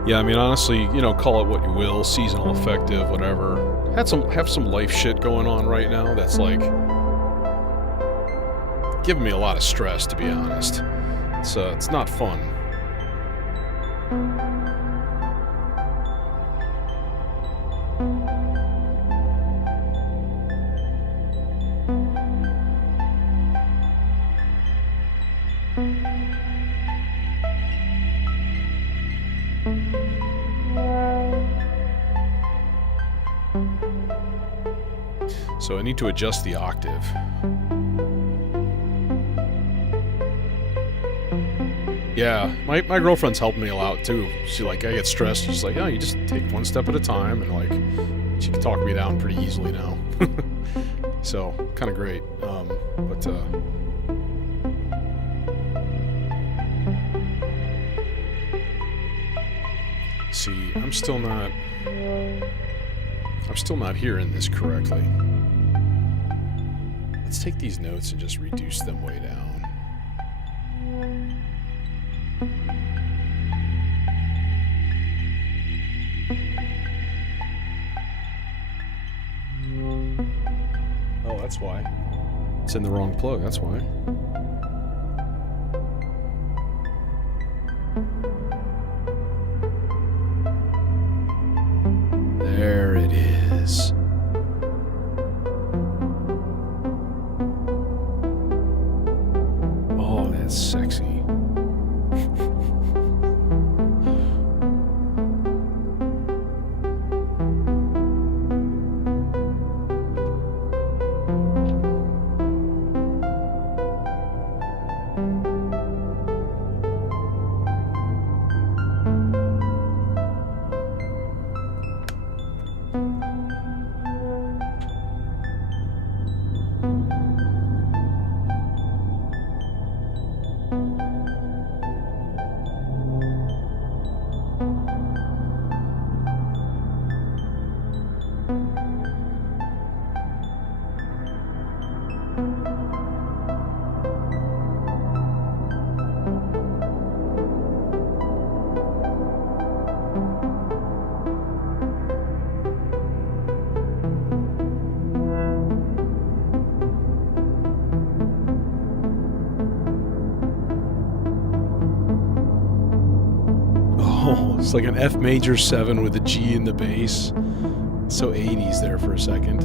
Yeah, I mean, honestly, you know, call it what you will, seasonal, effective, whatever. Have some life shit going on right now that's like giving me a lot of stress, to be honest. It's not fun. So I need to adjust the octave. Yeah, my girlfriend's helping me a lot too. She's like, I get stressed. She's like, oh, you just take one step at a time, and like, she can talk me down pretty easily now. So kind of great. See, I'm still not hearing this correctly. Let's take these notes and just reduce them way down. Oh, that's why. It's in the wrong plug, that's why. There it is. Oh, that's sexy. It's like an F major 7 with a G in the bass. So 80s there for a second.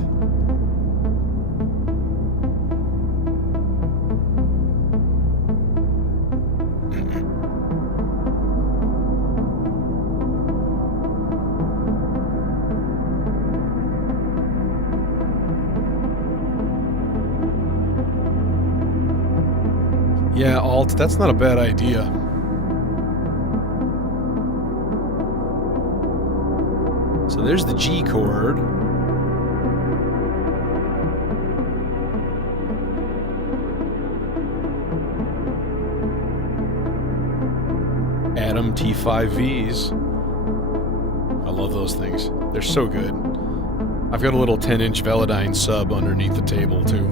Yeah, alt, that's not a bad idea. So there's the G chord. Atom T5Vs. I love those things. They're so good. I've got a little 10-inch Velodyne sub underneath the table too.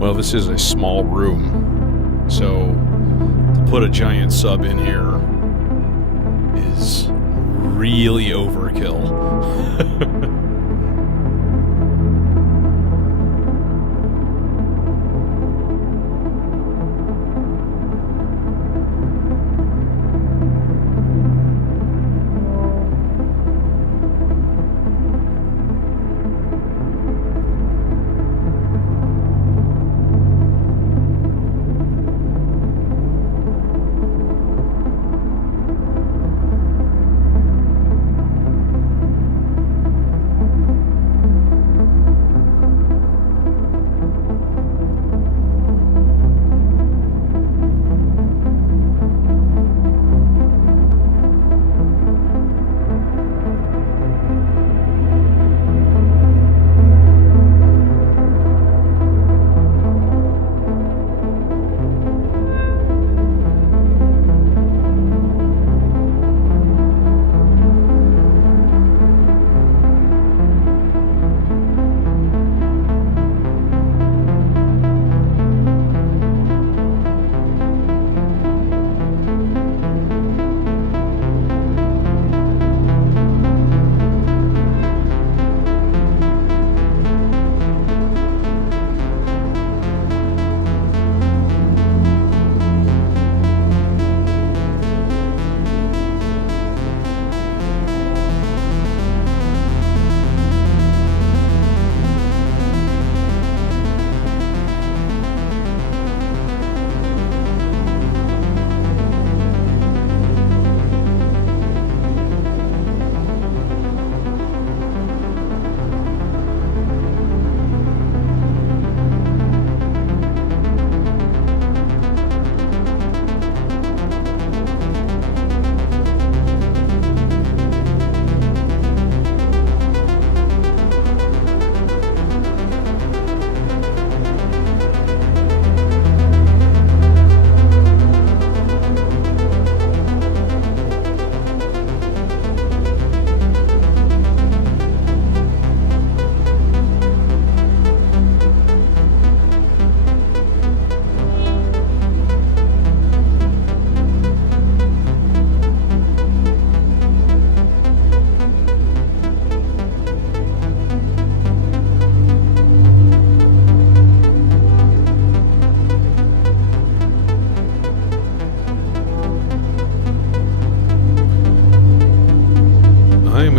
Well, this is a small room, so to put a giant sub in here is really overkill.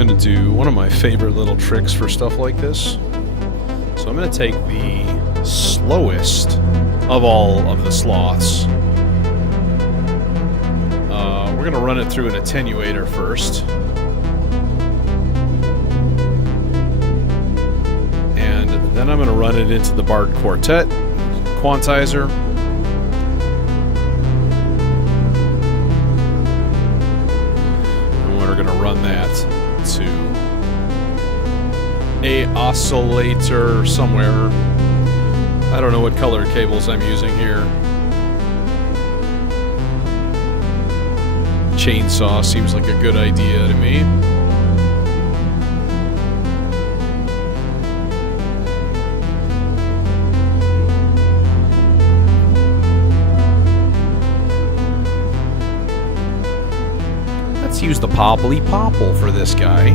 going to do one of my favorite little tricks for stuff like this. So I'm going to take the slowest of all of the sloths. We're going to run it through an attenuator first. And then I'm going to run it into the Bard Quartet quantizer. And we're going to run that to a oscillator somewhere. I don't know what color cables I'm using here. Chainsaw seems like a good idea to me. Let's use the Popply Popple for this guy.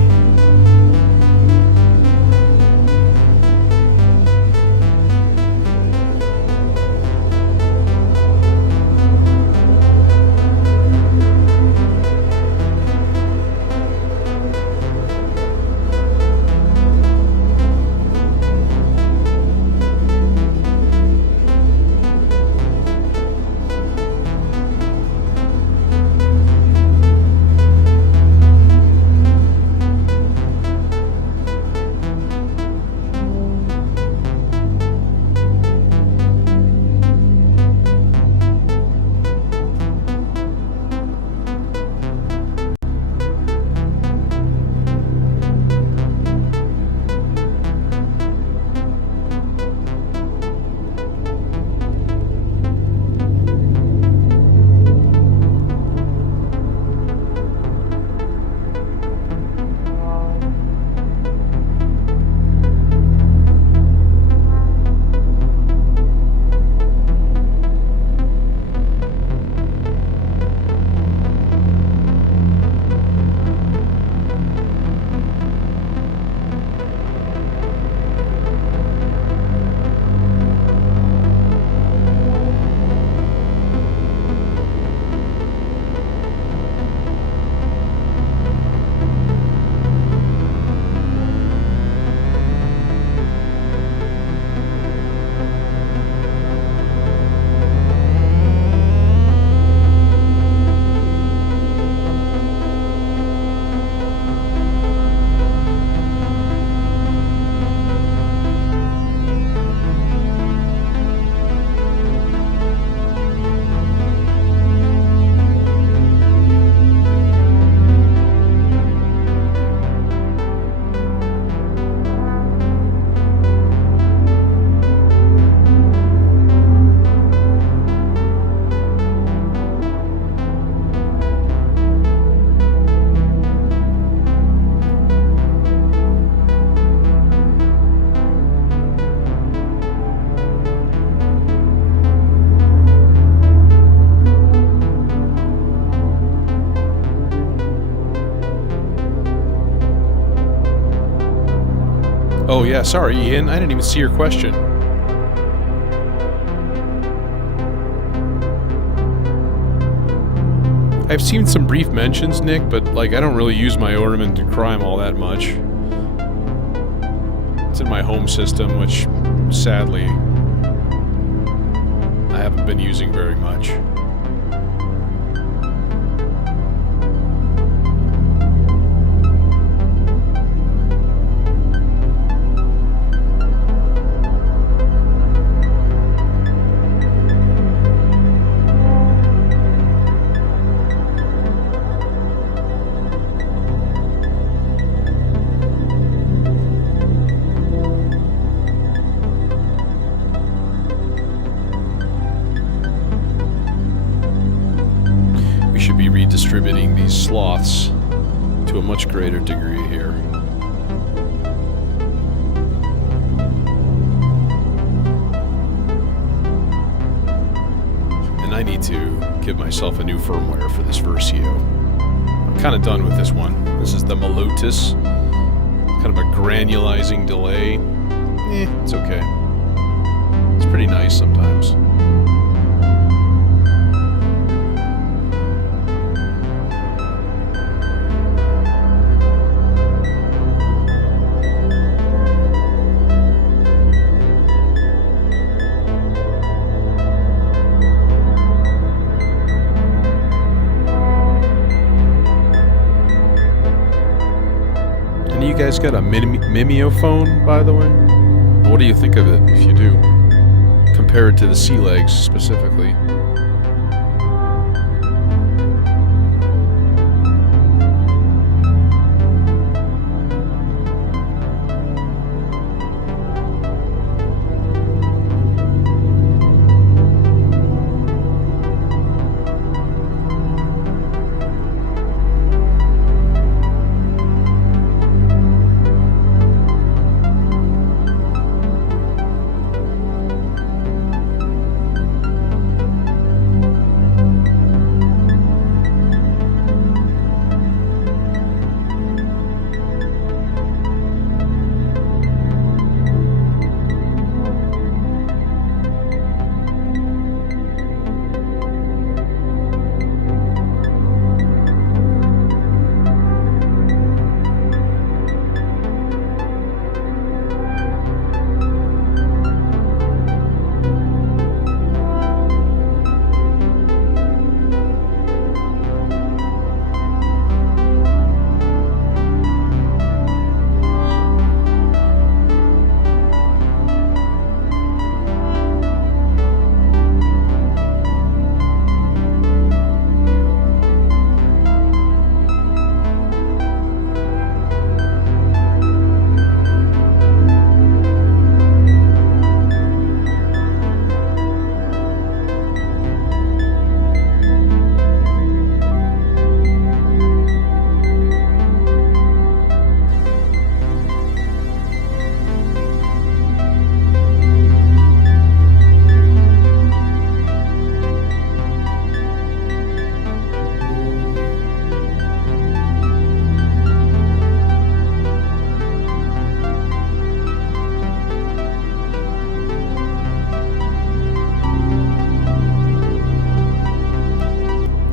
Oh yeah, sorry Ian, I didn't even see your question. I've seen some brief mentions, Nick, but like I don't really use my ornament to crime all that much. It's in my home system, which sadly I haven't been using very much. Distributing these sloths to a much greater degree here. And I need to give myself a new firmware for this Recu. I'm kind of done with this one. This is the Melotus. Kind of a granulizing delay. It's okay. It's pretty nice sometimes. You guys got a mimeophone, by the way? What do you think of it, if you do? Compared to the sea legs, specifically.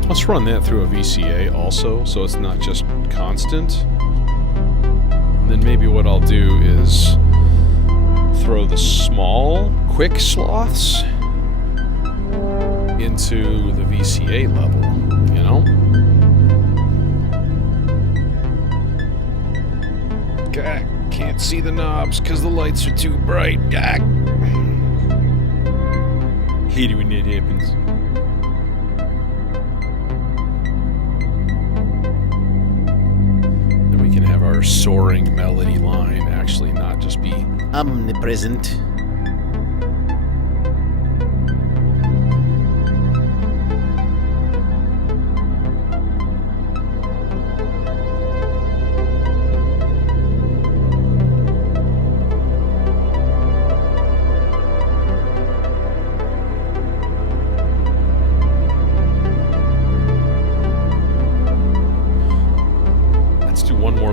Let's run that through a VCA also, so it's not just constant. And then maybe what I'll do is throw the small, quick sloths into the VCA level, you know? Gah, can't see the knobs because the lights are too bright. Gah. Hate it when that happens. Our soaring melody line actually not just be omnipresent.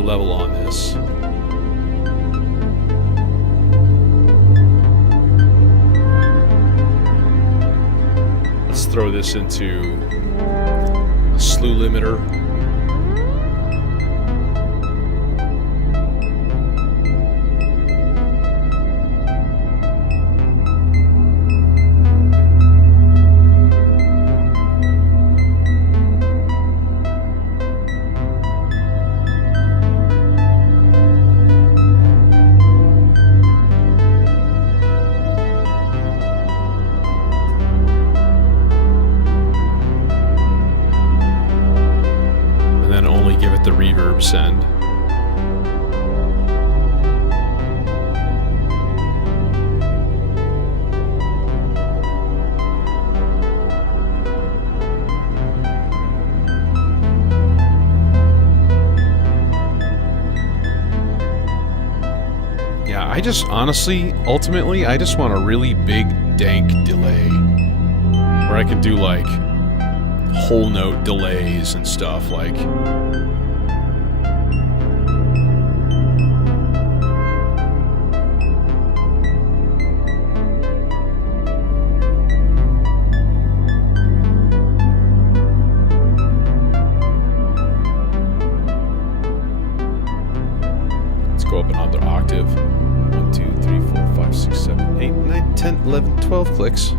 Level on this. this into a slew limiter. The reverb send. Yeah, I just honestly, ultimately, I just want a really big dank delay where I can do like whole note delays and stuff like. Go up another octave. 1, 2, 3, 4, 5, 6, 7, 8, 9, 10, 11, 12 clicks.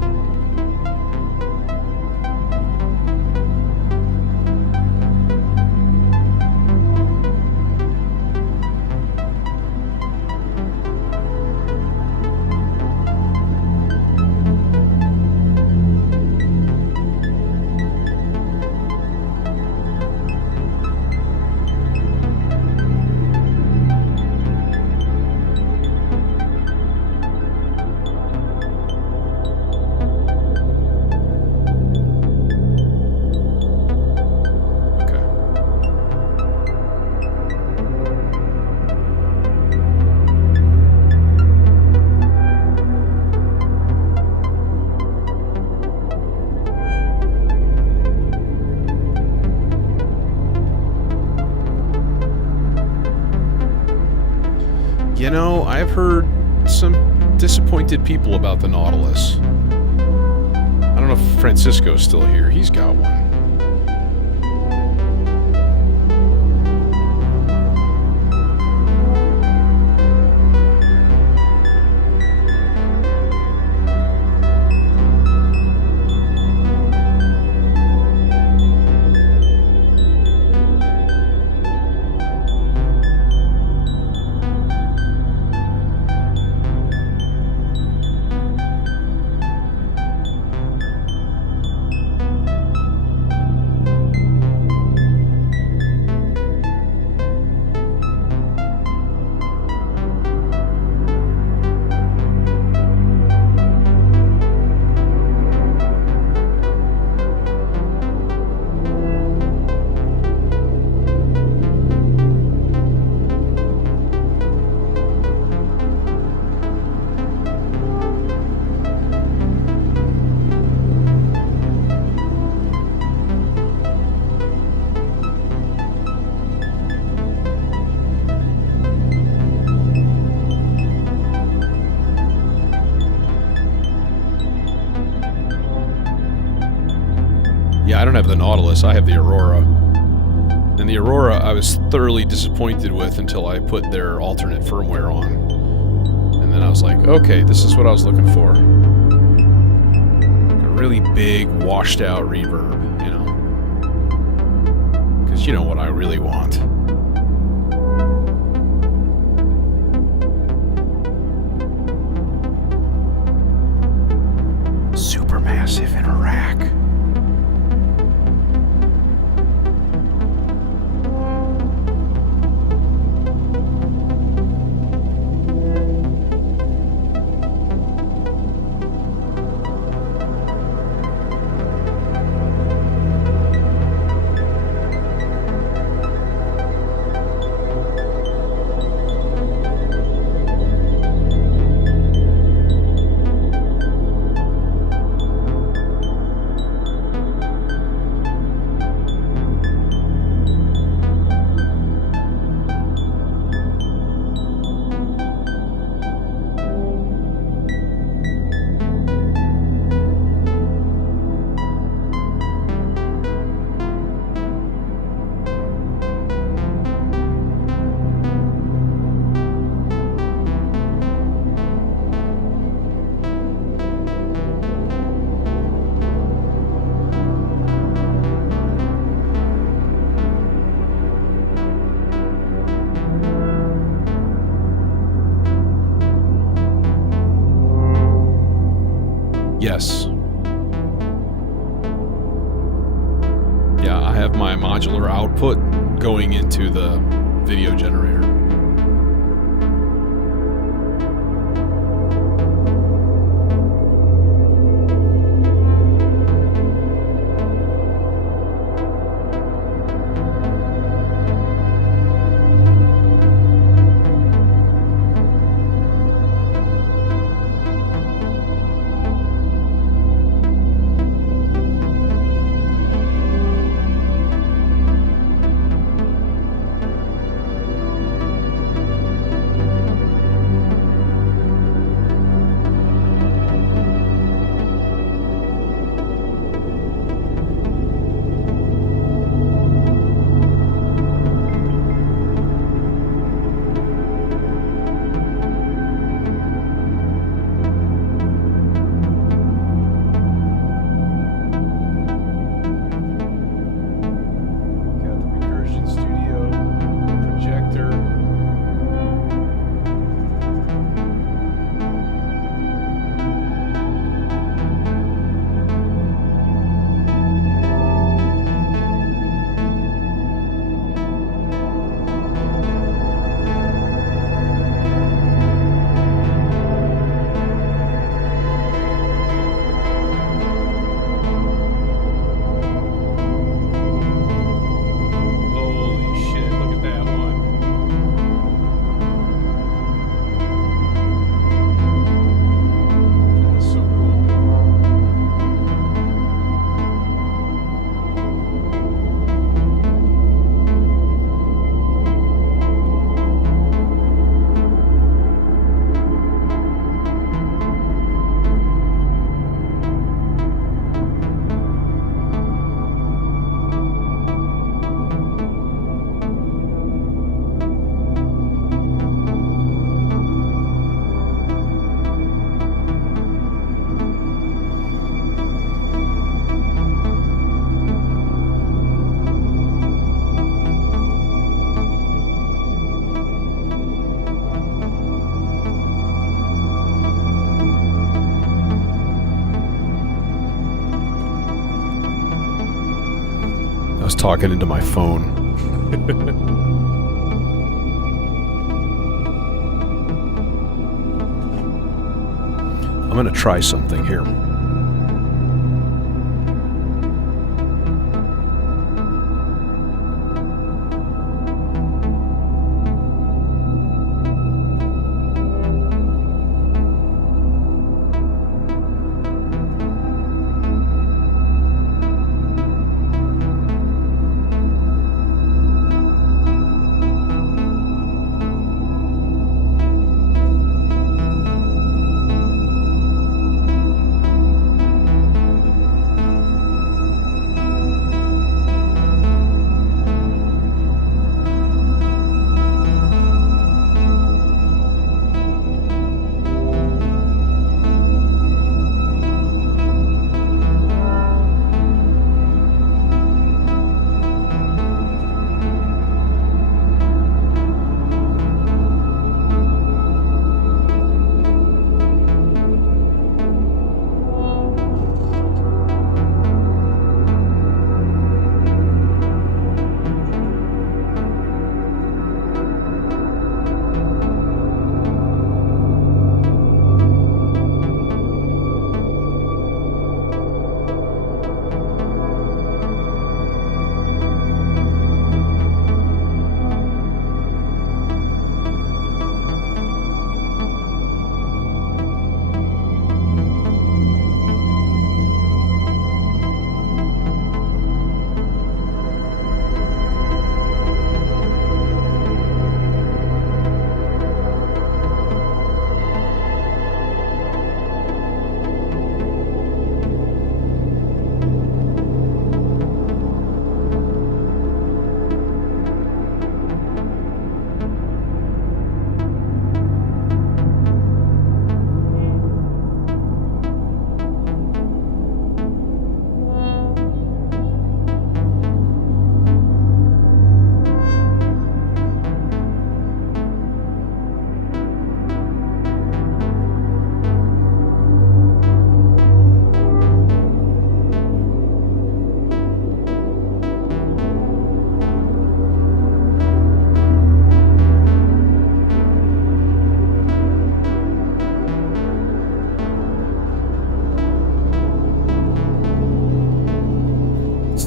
You know, I've heard some disappointed people about the Nautilus. I don't know if Francisco's still here. He's got one. Yeah, I don't have the Nautilus, I have the Aurora. And the Aurora I was thoroughly disappointed with until I put their alternate firmware on. And then I was like, okay, this is what I was looking for. A really big, washed out reverb, you know. Because you know what I really want. Supermassive in a rack. Yes. Yeah, I have my modular output going into the video generator. Talking into my phone. I'm gonna try something here.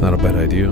not a bad idea.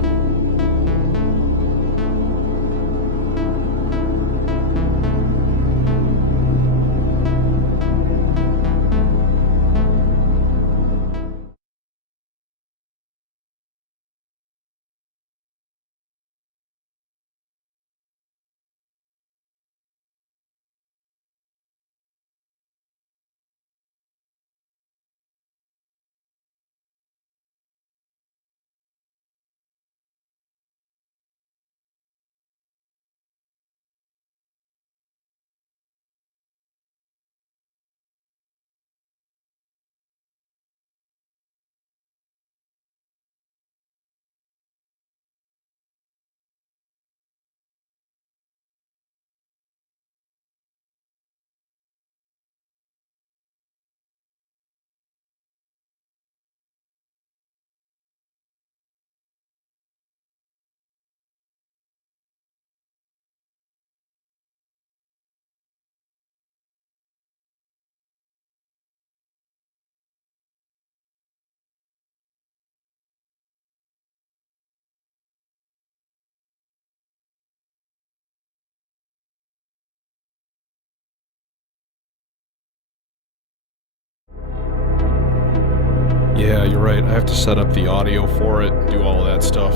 Yeah, you're right. I have to set up the audio for it, do all of that stuff.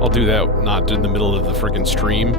I'll do that not in the middle of the freaking stream.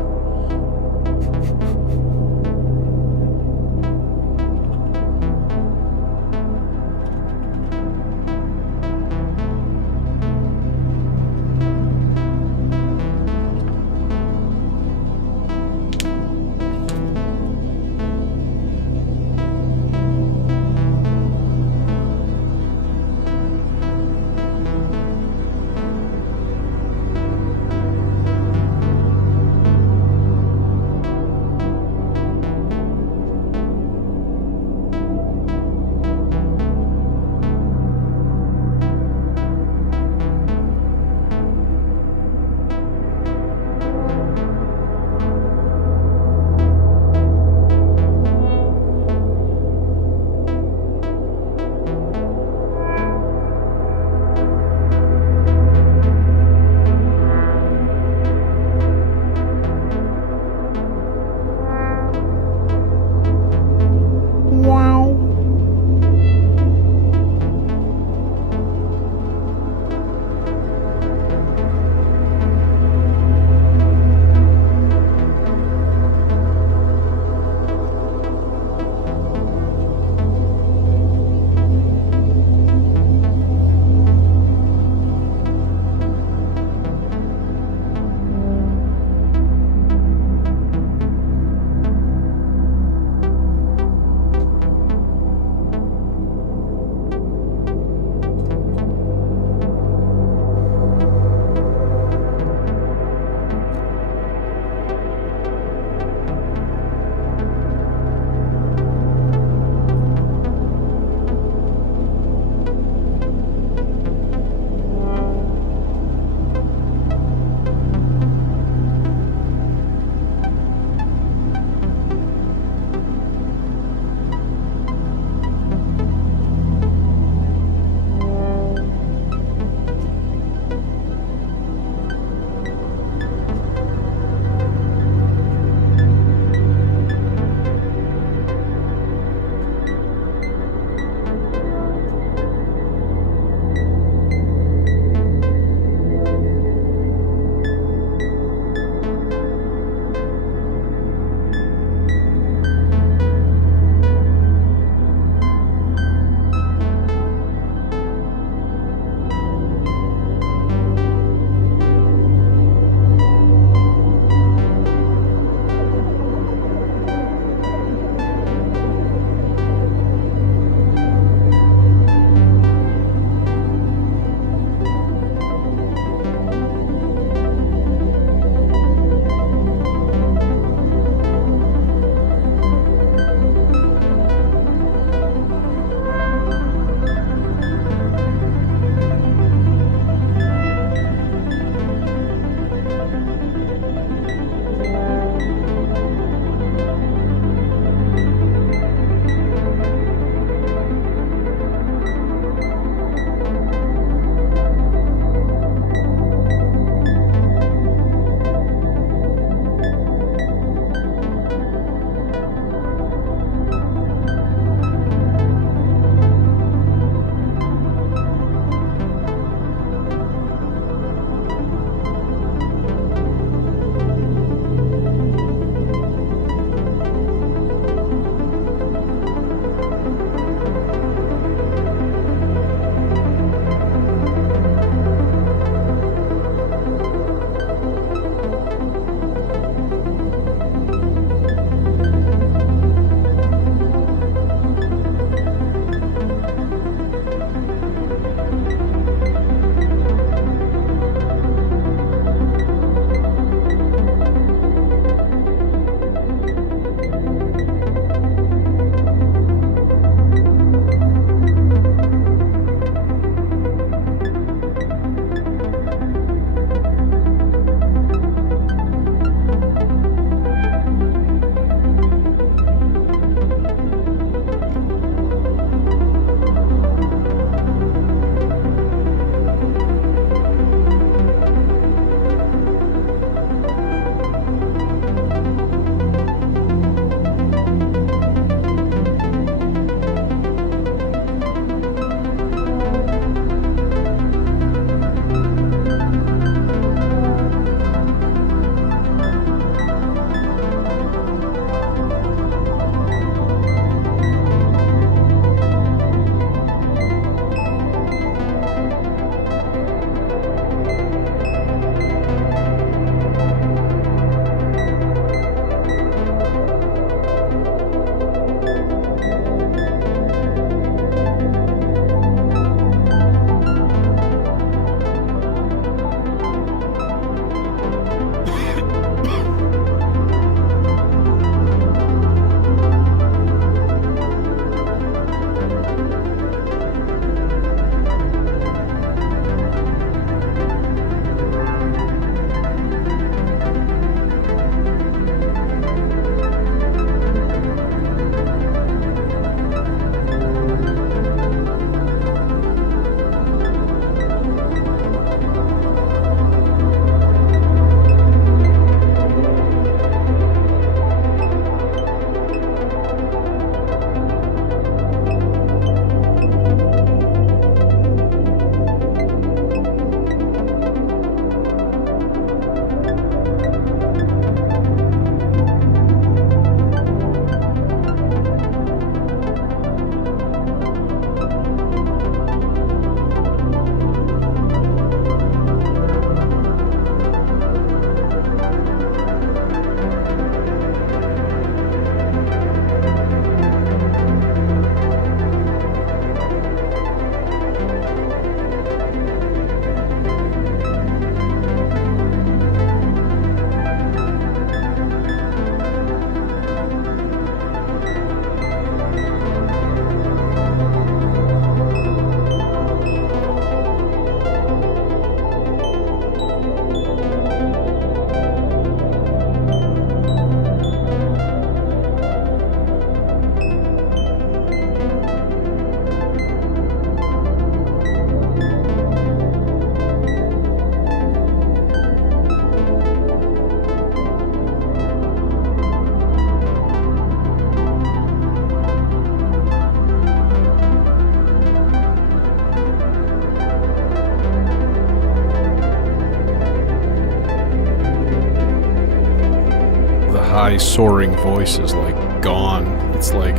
high soaring voice is like gone. It's like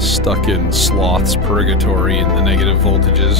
stuck in Sloth's purgatory in the negative voltages.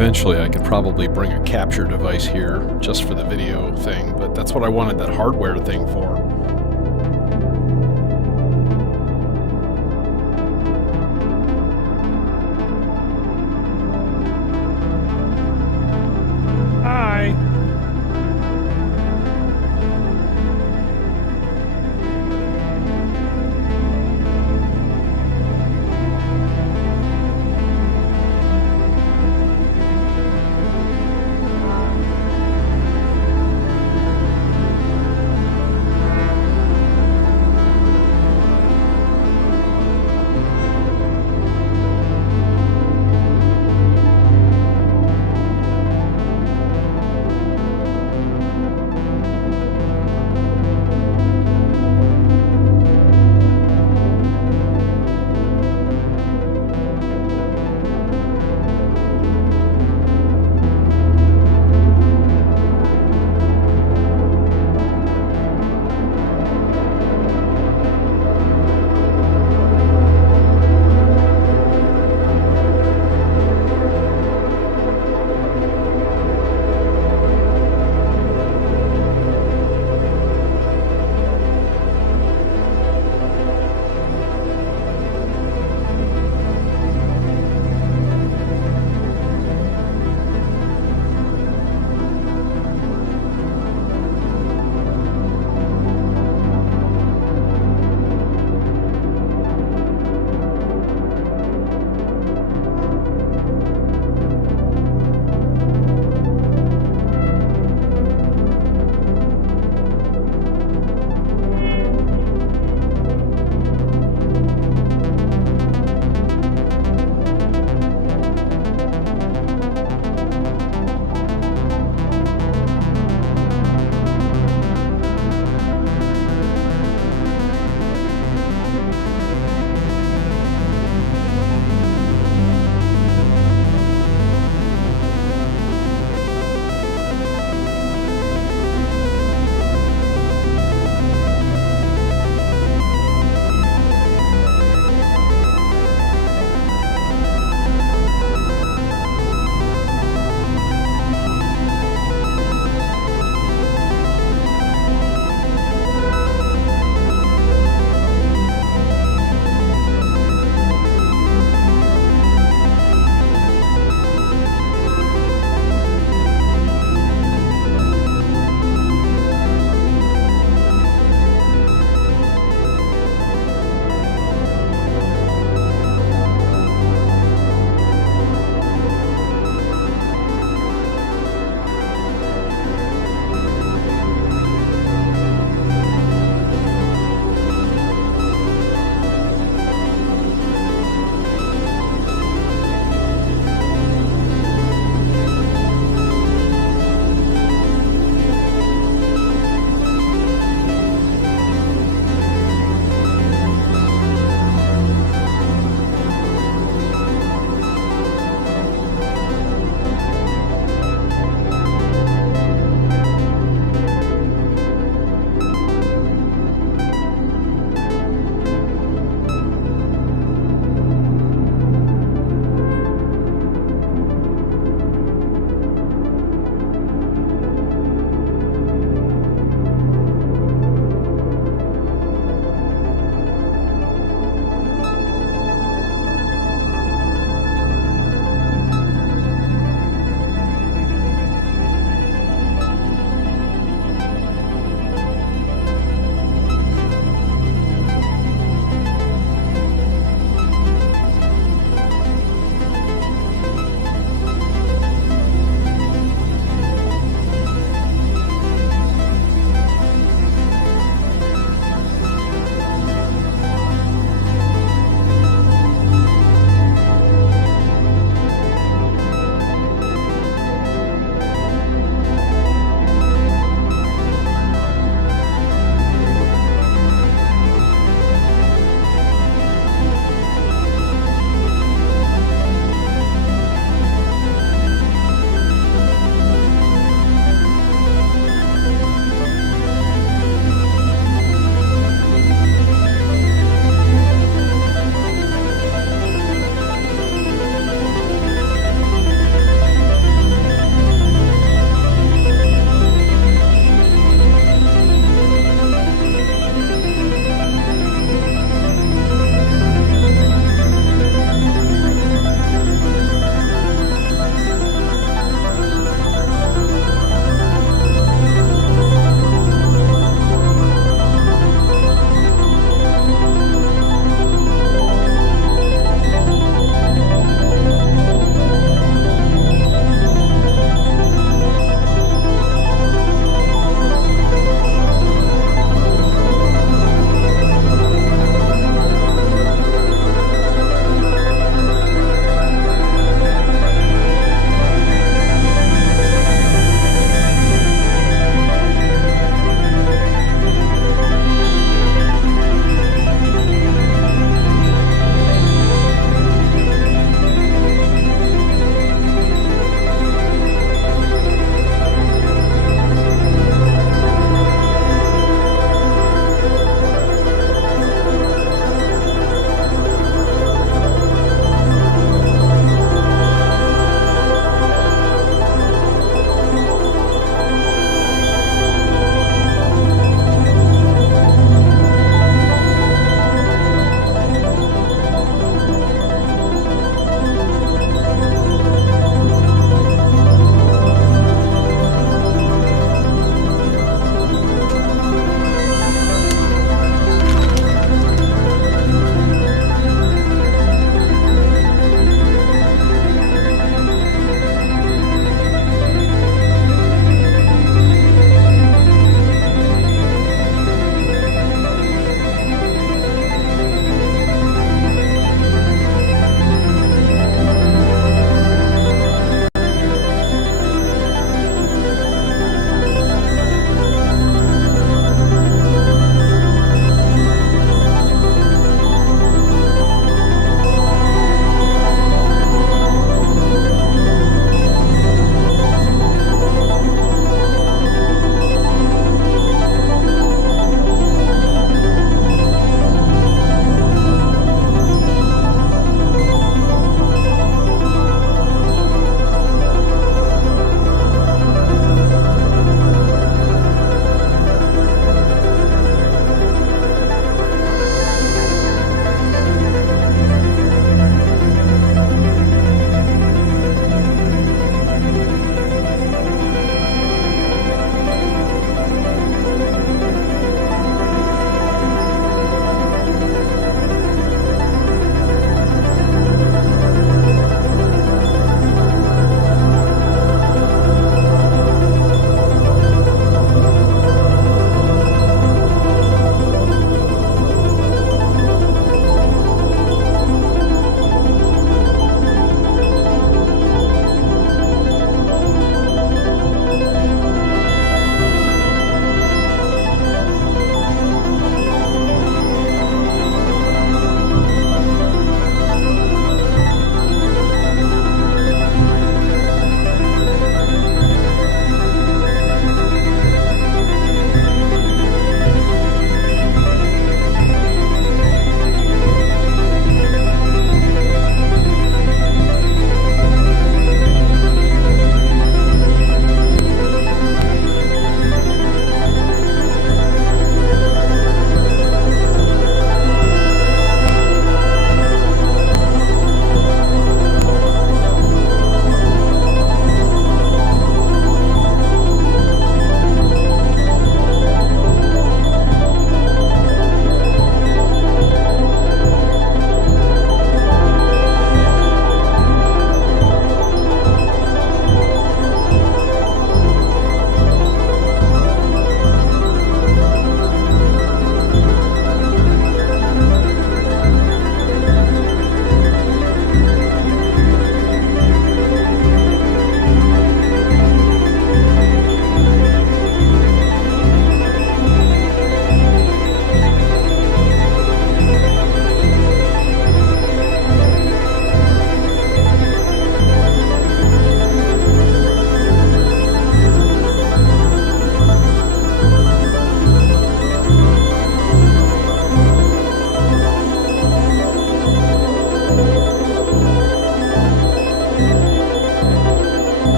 eventually I could probably bring a capture device here just for the video thing, but that's what I wanted that hardware thing for. Hi.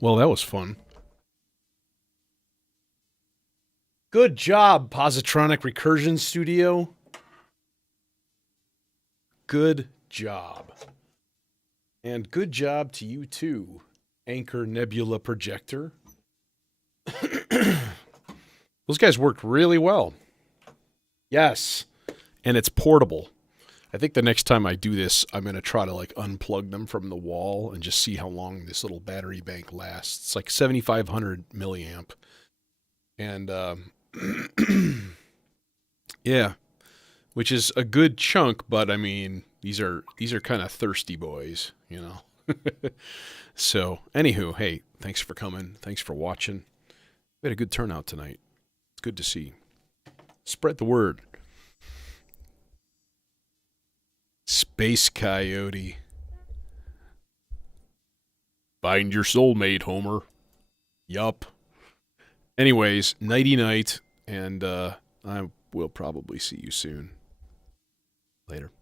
Well, that was fun. Good job, Positronic Recursion Studio. Good job. And good job to you too, Anchor Nebula Projector. Those guys worked really well. Yes. And it's portable. I think the next time I do this, I'm going to try to like unplug them from the wall and just see how long this little battery bank lasts. It's like 7,500 milliamp. And yeah, which is a good chunk, but I mean, these are kind of thirsty boys, you know. So, anywho, hey, thanks for coming. Thanks for watching. We had a good turnout tonight. It's good to see. Spread the word. Space Coyote. Find your soulmate, Homer. Yup. Anyways, nighty night, and I will probably see you soon. Later.